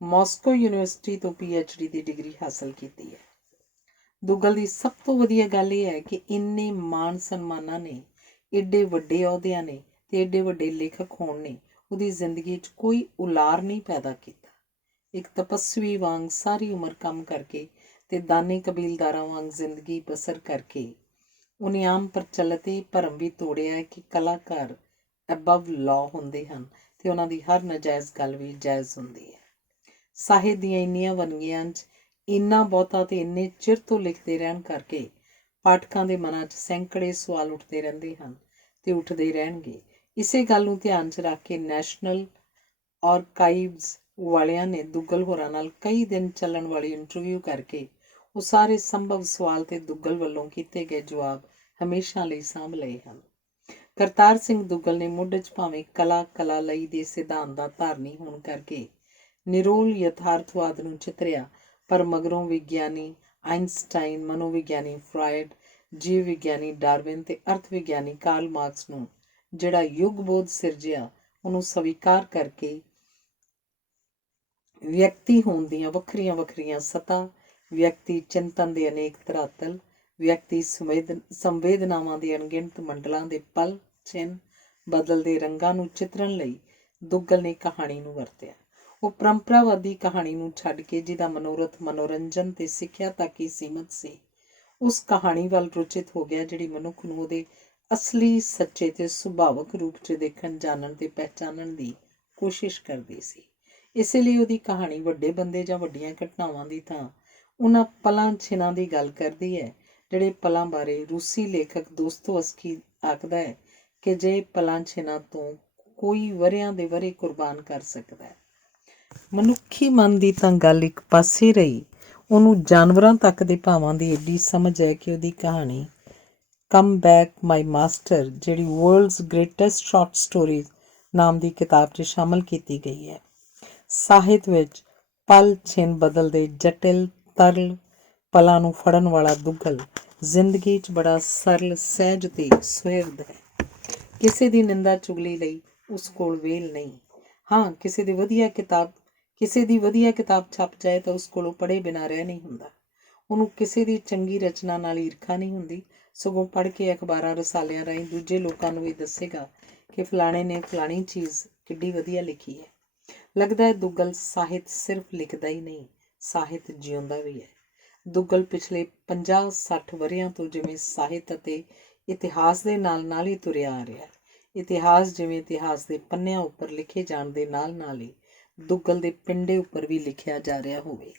ਮਾਸਕੋ ਯੂਨੀਵਰਸਿਟੀ ਤੋਂ PhD ਦੀ ਡਿਗਰੀ ਹਾਸਲ ਕੀਤੀ ਹੈ। ਦੁੱਗਲ ਦੀ ਸਭ ਤੋਂ ਵਧੀਆ ਗੱਲ ਇਹ ਹੈ ਕਿ ਇੰਨੇ ਮਾਣ ਸਨਮਾਨਾਂ ਨੇ, ਏਡੇ ਵੱਡੇ ਅਹੁਦਿਆਂ ਨੇ ਤੇ ਏਡੇ ਵੱਡੇ ਲੇਖਕ ਹੋਣ ਨੇ ਉਹਦੀ ਜ਼ਿੰਦਗੀ 'ਚ ਕੋਈ ਉਲਾਰ ਨਹੀਂ ਪੈਦਾ ਕੀਤਾ। ਇੱਕ ਤਪਸਵੀ ਵਾਂਗ ਸਾਰੀ ਉਮਰ ਕੰਮ ਕਰਕੇ ਤੇ ਦਾਨੀ ਕਬੀਲਦਾਰਾਂ ਵਾਂਗ ਜ਼ਿੰਦਗੀ ਬਸਰ ਕਰਕੇ ਉਹਨੇ ਆਮ ਪ੍ਰਚਲਿਤ ਇਹ ਭਰਮ ਵੀ ਤੋੜਿਆ ਹੈ ਕਿ ਕਲਾਕਾਰ ਅਬਵ ਲਾਅ ਹੁੰਦੇ ਹਨ ਤੇ ਉਹਨਾਂ ਦੀ ਹਰ ਨਾਜਾਇਜ਼ ਗੱਲ ਵੀ ਜਾਇਜ਼ ਹੁੰਦੀ ਹੈ। ਸਾਹਿਤ ਦੀਆਂ ਇੰਨੀਆਂ ਵੰਨਗੀਆਂ 'ਚ ਇੰਨਾ ਬਹੁਤਾ ਤੇ ਇੰਨੇ ਚਿਰ ਤੋਂ ਲਿਖਦੇ ਰਹਿਣ ਕਰਕੇ ਪਾਠਕਾਂ ਦੇ ਮਨਾਂ 'ਚ ਸੈਂਕੜੇ ਸਵਾਲ ਉੱਠਦੇ ਰਹਿੰਦੇ ਹਨ ਤੇ ਉੱਠਦੇ ਰਹਿਣਗੇ। ਇਸੇ ਗੱਲ ਨੂੰ ਧਿਆਨ 'ਚ ਰੱਖ ਕੇ ਨੈਸ਼ਨਲ ਆਰਕਾਈਵਜ਼ ਵਾਲਿਆਂ ਨੇ ਦੁੱਗਲ ਹੋਰਾਂ ਨਾਲ ਕਈ ਦਿਨ ਚੱਲਣ ਵਾਲੀ ਇੰਟਰਵਿਊ ਕਰਕੇ ਉਹ ਸਾਰੇ ਸੰਭਵ ਸਵਾਲ ਤੇ ਦੁੱਗਲ ਵੱਲੋਂ ਕੀਤੇ ਗਏ ਜਵਾਬ ਹਮੇਸ਼ਾ ਲਈ ਸਾਂਭ ਲਏ ਹਨ। ਕਰਤਾਰ ਸਿੰਘ ਦੁੱਗਲ ਨੇ ਮੁੱਢ 'ਚ ਭਾਵੇਂ ਕਲਾ ਲਈ ਦੇ ਸਿਧਾਂਤ ਦਾ ਧਾਰਨੀ ਹੋਣ ਕਰਕੇ ਨਿਰੋਲ ਯਥਾਰਥਵਾਦ ਨੂੰ ਚਿਤਰਿਆ, ਪਰ ਮਗਰੋਂ ਵਿਗਿਆਨੀ ਆਇਨਸਟਾਈਨ, ਮਨੋਵਿਗਿਆਨੀ ਫਰਾਇਡ, ਜੀਵ ਵਿਗਿਆਨੀ ਡਾਰਵਿਨ ਤੇ ਅਰਥ ਵਿਗਿਆਨੀ ਕਾਰਲ ਮਾਰਕਸ ਨੂੰ ਜਿਹੜਾ ਯੁੱਗ ਬੋਧ ਸਿਰਜਿਆ ਉਹਨੂੰ ਸਵੀਕਾਰ ਕਰਕੇ ਵਿਅਕਤੀ ਹੋਣ ਦੀਆਂ ਵੱਖਰੀਆਂ ਵੱਖਰੀਆਂ ਸਤ੍ਹਾ, ਵਿਅਕਤੀ ਚਿੰਤਨ ਦੇ ਅਨੇਕ ਧਰਾਤਲ, ਵਿਅਕਤੀ ਸੰਵੇਦਨਾਵਾਂ ਦੇ ਅਣਗਿਣਤ ਮੰਡਲਾਂ ਦੇ ਪਲ ਚਿੰਨ੍ਹ, ਬਦਲਦੇ ਰੰਗਾਂ ਨੂੰ ਚਿਤਰਨ ਲਈ ਦੁੱਗਲ ਨੇ ਕਹਾਣੀ ਨੂੰ ਵਰਤਿਆ। ਉਹ ਪਰੰਪਰਾਵਾਦੀ ਕਹਾਣੀ ਨੂੰ ਛੱਡ ਕੇ, ਜਿਹਦਾ ਮਨੋਰਥ ਮਨੋਰੰਜਨ ਤੇ ਸਿੱਖਿਆ ਤੱਕ ਹੀ ਸੀਮਤ ਸੀ, ਉਸ ਕਹਾਣੀ ਵੱਲ ਰੁਚਿਤ ਹੋ ਗਿਆ ਜਿਹੜੀ ਮਨੁੱਖ ਨੂੰ ਉਹਦੇ ਅਸਲੀ, ਸੱਚੇ ਤੇ ਸੁਭਾਵਕ ਰੂਪ 'ਚ ਦੇਖਣ, ਜਾਣਨ ਤੇ ਪਹਿਚਾਨਣ ਦੀ ਕੋਸ਼ਿਸ਼ ਕਰਦੀ ਸੀ। ਇਸੇ ਲਈ ਉਹਦੀ ਕਹਾਣੀ ਵੱਡੇ ਬੰਦੇ ਜਾਂ ਵੱਡੀਆਂ ਘਟਨਾਵਾਂ ਦੀ ਥਾਂ ਉਹਨਾਂ ਪਲਾਂ ਛਿਨਾਂ ਦੀ ਗੱਲ ਕਰਦੀ ਹੈ ਜਿਹੜੇ ਪਲਾਂ ਬਾਰੇ ਰੂਸੀ ਲੇਖਕ ਦੋਸਤੋਵਸਕੀ ਆਖਦਾ ਹੈ ਕਿ ਜੇ ਪਲਾਂ ਛਿਨਾਂ ਤੋਂ ਕੋਈ ਵਰ੍ਹਿਆਂ ਦੇ ਵਰ੍ਹੇ ਕੁਰਬਾਨ ਕਰ ਸਕਦਾ ਹੈ। ਮਨੁੱਖੀ ਮਨ ਦੀ ਤਾਂ ਗੱਲ ਇੱਕ ਪਾਸੇ ਰਹੀ, ਉਹਨੂੰ ਜਾਨਵਰਾਂ ਤੱਕ ਦੇ ਭਾਵਾਂ ਦੀ ਏਡੀ ਸਮਝ ਹੈ ਕਿ ਉਹਦੀ ਕਹਾਣੀ ਕਮ ਬੈਕ ਮਾਈ ਮਾਸਟਰ, ਜਿਹੜੀ ਵਰਲਡਸ ਗ੍ਰੇਟੈਸਟ ਸ਼ਾਰਟ ਸਟੋਰੀਜ਼ ਨਾਮ ਦੀ ਕਿਤਾਬ 'ਚ ਸ਼ਾਮਲ ਕੀਤੀ ਗਈ ਹੈ। ਸਾਹਿਤ ਵਿੱਚ ਪਲ ਛਿਨ ਬਦਲਦੇ ਜਟਿਲ ਤਰਲ ਪਲਾਂ ਨੂੰ ਫੜਨ ਵਾਲਾ ਦੁੱਗਲ ਜ਼ਿੰਦਗੀ 'ਚ ਬੜਾ ਸਰਲ, ਸਹਿਜ ਤੇ ਸੁਹਿਰਦ ਹੈ। ਕਿਸੇ ਦੀ ਨਿੰਦਾ ਚੁਗਲੀ ਲਈ ਉਸ ਕੋਲ ਵੇਲ ਨਹੀਂ। ਹਾਂ, ਕਿਸੇ ਦੀ ਵਧੀਆ ਕਿਤਾਬ ਛਪ ਜਾਏ ਤਾਂ ਉਸ ਕੋਲੋਂ ਪੜ੍ਹੇ ਬਿਨਾਂ ਰਹਿ ਨਹੀਂ ਹੁੰਦਾ। ਉਹਨੂੰ ਕਿਸੇ ਦੀ ਚੰਗੀ ਰਚਨਾ ਨਾਲ ਈਰਖਾ ਨਹੀਂ ਹੁੰਦੀ, ਸਗੋਂ ਪੜ੍ਹ ਕੇ ਅਖਬਾਰਾਂ ਰਸਾਲਿਆਂ ਰਾਹੀਂ ਦੂਜੇ ਲੋਕਾਂ ਨੂੰ ਵੀ ਦੱਸੇਗਾ ਕਿ ਫਲਾਣੇ ਨੇ ਫਲਾਣੀ ਚੀਜ਼ ਕਿੱਡੀ ਵਧੀਆ ਲਿਖੀ ਹੈ। ਲੱਗਦਾ ਹੈ ਦੁੱਗਲ ਸਾਹਿਤ ਸਿਰਫ ਲਿਖਦਾ ਹੀ ਨਹੀਂ, ਸਾਹਿਤ ਜਿਉਂਦਾ ਵੀ ਹੈ। ਦੁੱਗਲ ਪਿਛਲੇ 50-60 ਵਰ੍ਹਿਆਂ ਤੋਂ ਜਿਵੇਂ ਸਾਹਿਤ ਅਤੇ ਇਤਿਹਾਸ ਦੇ ਨਾਲ ਨਾਲ ਹੀ ਤੁਰਿਆ ਆ ਰਿਹਾ ਹੈ। ਇਤਿਹਾਸ ਜਿਵੇਂ ਇਤਿਹਾਸ ਦੇ ਪੰਨਿਆਂ ਉੱਪਰ ਲਿਖੇ ਜਾਣ ਦੇ ਨਾਲ ਨਾਲ ਹੀ ਦੁੱਗਲ ਦੇ ਪਿੰਡੇ ਉੱਪਰ ਵੀ ਲਿਖਿਆ ਜਾ ਰਿਹਾ ਹੋਵੇ।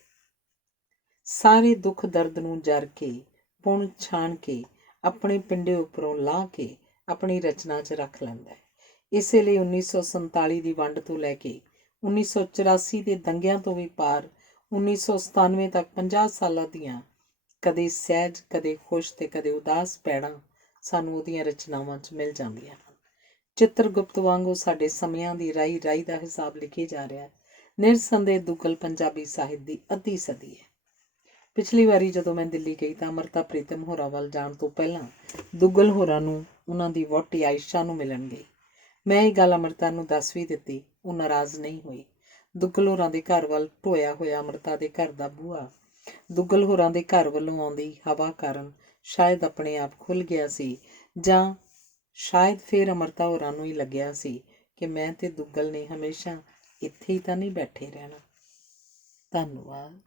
ਸਾਰੇ ਦੁੱਖ ਦਰਦ ਨੂੰ ਜਰ ਕੇ, ਪੁਣ ਛਾਣ ਕੇ, ਆਪਣੇ ਪਿੰਡੇ ਉੱਪਰੋਂ ਲਾਹ ਕੇ ਆਪਣੀ ਰਚਨਾ 'ਚ ਰੱਖ ਲੈਂਦਾ ਹੈ। ਇਸੇ ਲਈ 1947 ਦੀ ਵੰਡ ਤੋਂ ਲੈ ਕੇ 1984 ਦੇ ਦੰਗਿਆਂ ਤੋਂ ਵੀ ਪਾਰ 1997 ਤੱਕ 50 ਸਾਲਾਂ ਦੀਆਂ ਕਦੇ ਸਹਿਜ, ਕਦੇ ਖੁਸ਼ ਤੇ ਕਦੇ ਉਦਾਸ ਪੈੜਾਂ ਸਾਨੂੰ ਉਹਦੀਆਂ ਰਚਨਾਵਾਂ 'ਚ ਮਿਲ ਜਾਂਦੀਆਂ ਹਨ। ਚਿੱਤਰਗੁਪਤ ਵਾਂਗੂ ਸਾਡੇ ਸਮਿਆਂ ਦੀ ਰਾਈ ਦਾ ਹਿਸਾਬ ਲਿਖੀ ਜਾ ਰਿਹਾ ਹੈ। ਨਿਰਸੰਦੇਹ ਦੁੱਗਲ ਪੰਜਾਬੀ ਸਾਹਿਤ ਦੀ ਅੱਧੀ ਸਦੀ ਹੈ। ਪਿਛਲੀ ਵਾਰੀ ਜਦੋਂ ਮੈਂ ਦਿੱਲੀ ਗਈ ਤਾਂ ਅੰਮ੍ਰਿਤਾ ਪ੍ਰੀਤਮ ਹੋਰਾਂ ਵੱਲ ਜਾਣ ਤੋਂ ਪਹਿਲਾਂ ਦੁੱਗਲ ਹੋਰਾਂ ਨੂੰ ਉਹਨਾਂ ਦੀ ਵਹੁਟੀ ਆਇਸ਼ਾ ਨੂੰ ਮਿਲਣ ਗਈ। ਮੈਂ ਇਹ ਗੱਲ ਅੰਮ੍ਰਿਤਾ ਨੂੰ ਦੱਸ ਵੀ ਦਿੱਤੀ। ਉਹ ਨਾਰਾਜ਼ ਨਹੀਂ ਹੋਈ। ਦੁੱਗਲ ਹੋਰਾਂ ਦੇ ਘਰ ਵੱਲ ਢੋਇਆ ਹੋਇਆ ਅੰਮ੍ਰਿਤਾ ਦੇ ਘਰ ਦਾ ਬੂਹਾ ਦੁੱਗਲ ਹੋਰਾਂ ਦੇ ਘਰ ਵੱਲੋਂ ਆਉਂਦੀ ਹਵਾ ਕਾਰਨ ਸ਼ਾਇਦ ਆਪਣੇ ਆਪ ਖੁੱਲ੍ਹ ਗਿਆ ਸੀ, ਜਾਂ ਸ਼ਾਇਦ ਫਿਰ ਅੰਮ੍ਰਿਤਾ ਹੋਰਾਂ ਨੂੰ ਹੀ ਲੱਗਿਆ ਸੀ ਕਿ ਮੈਂ ਤੇ ਦੁੱਗਲ ਨੇ ਹਮੇਸ਼ਾ ਇੱਥੇ ਹੀ ਤਾਂ ਨਹੀਂ ਬੈਠੇ ਰਹਿਣਾ। ਧੰਨਵਾਦ।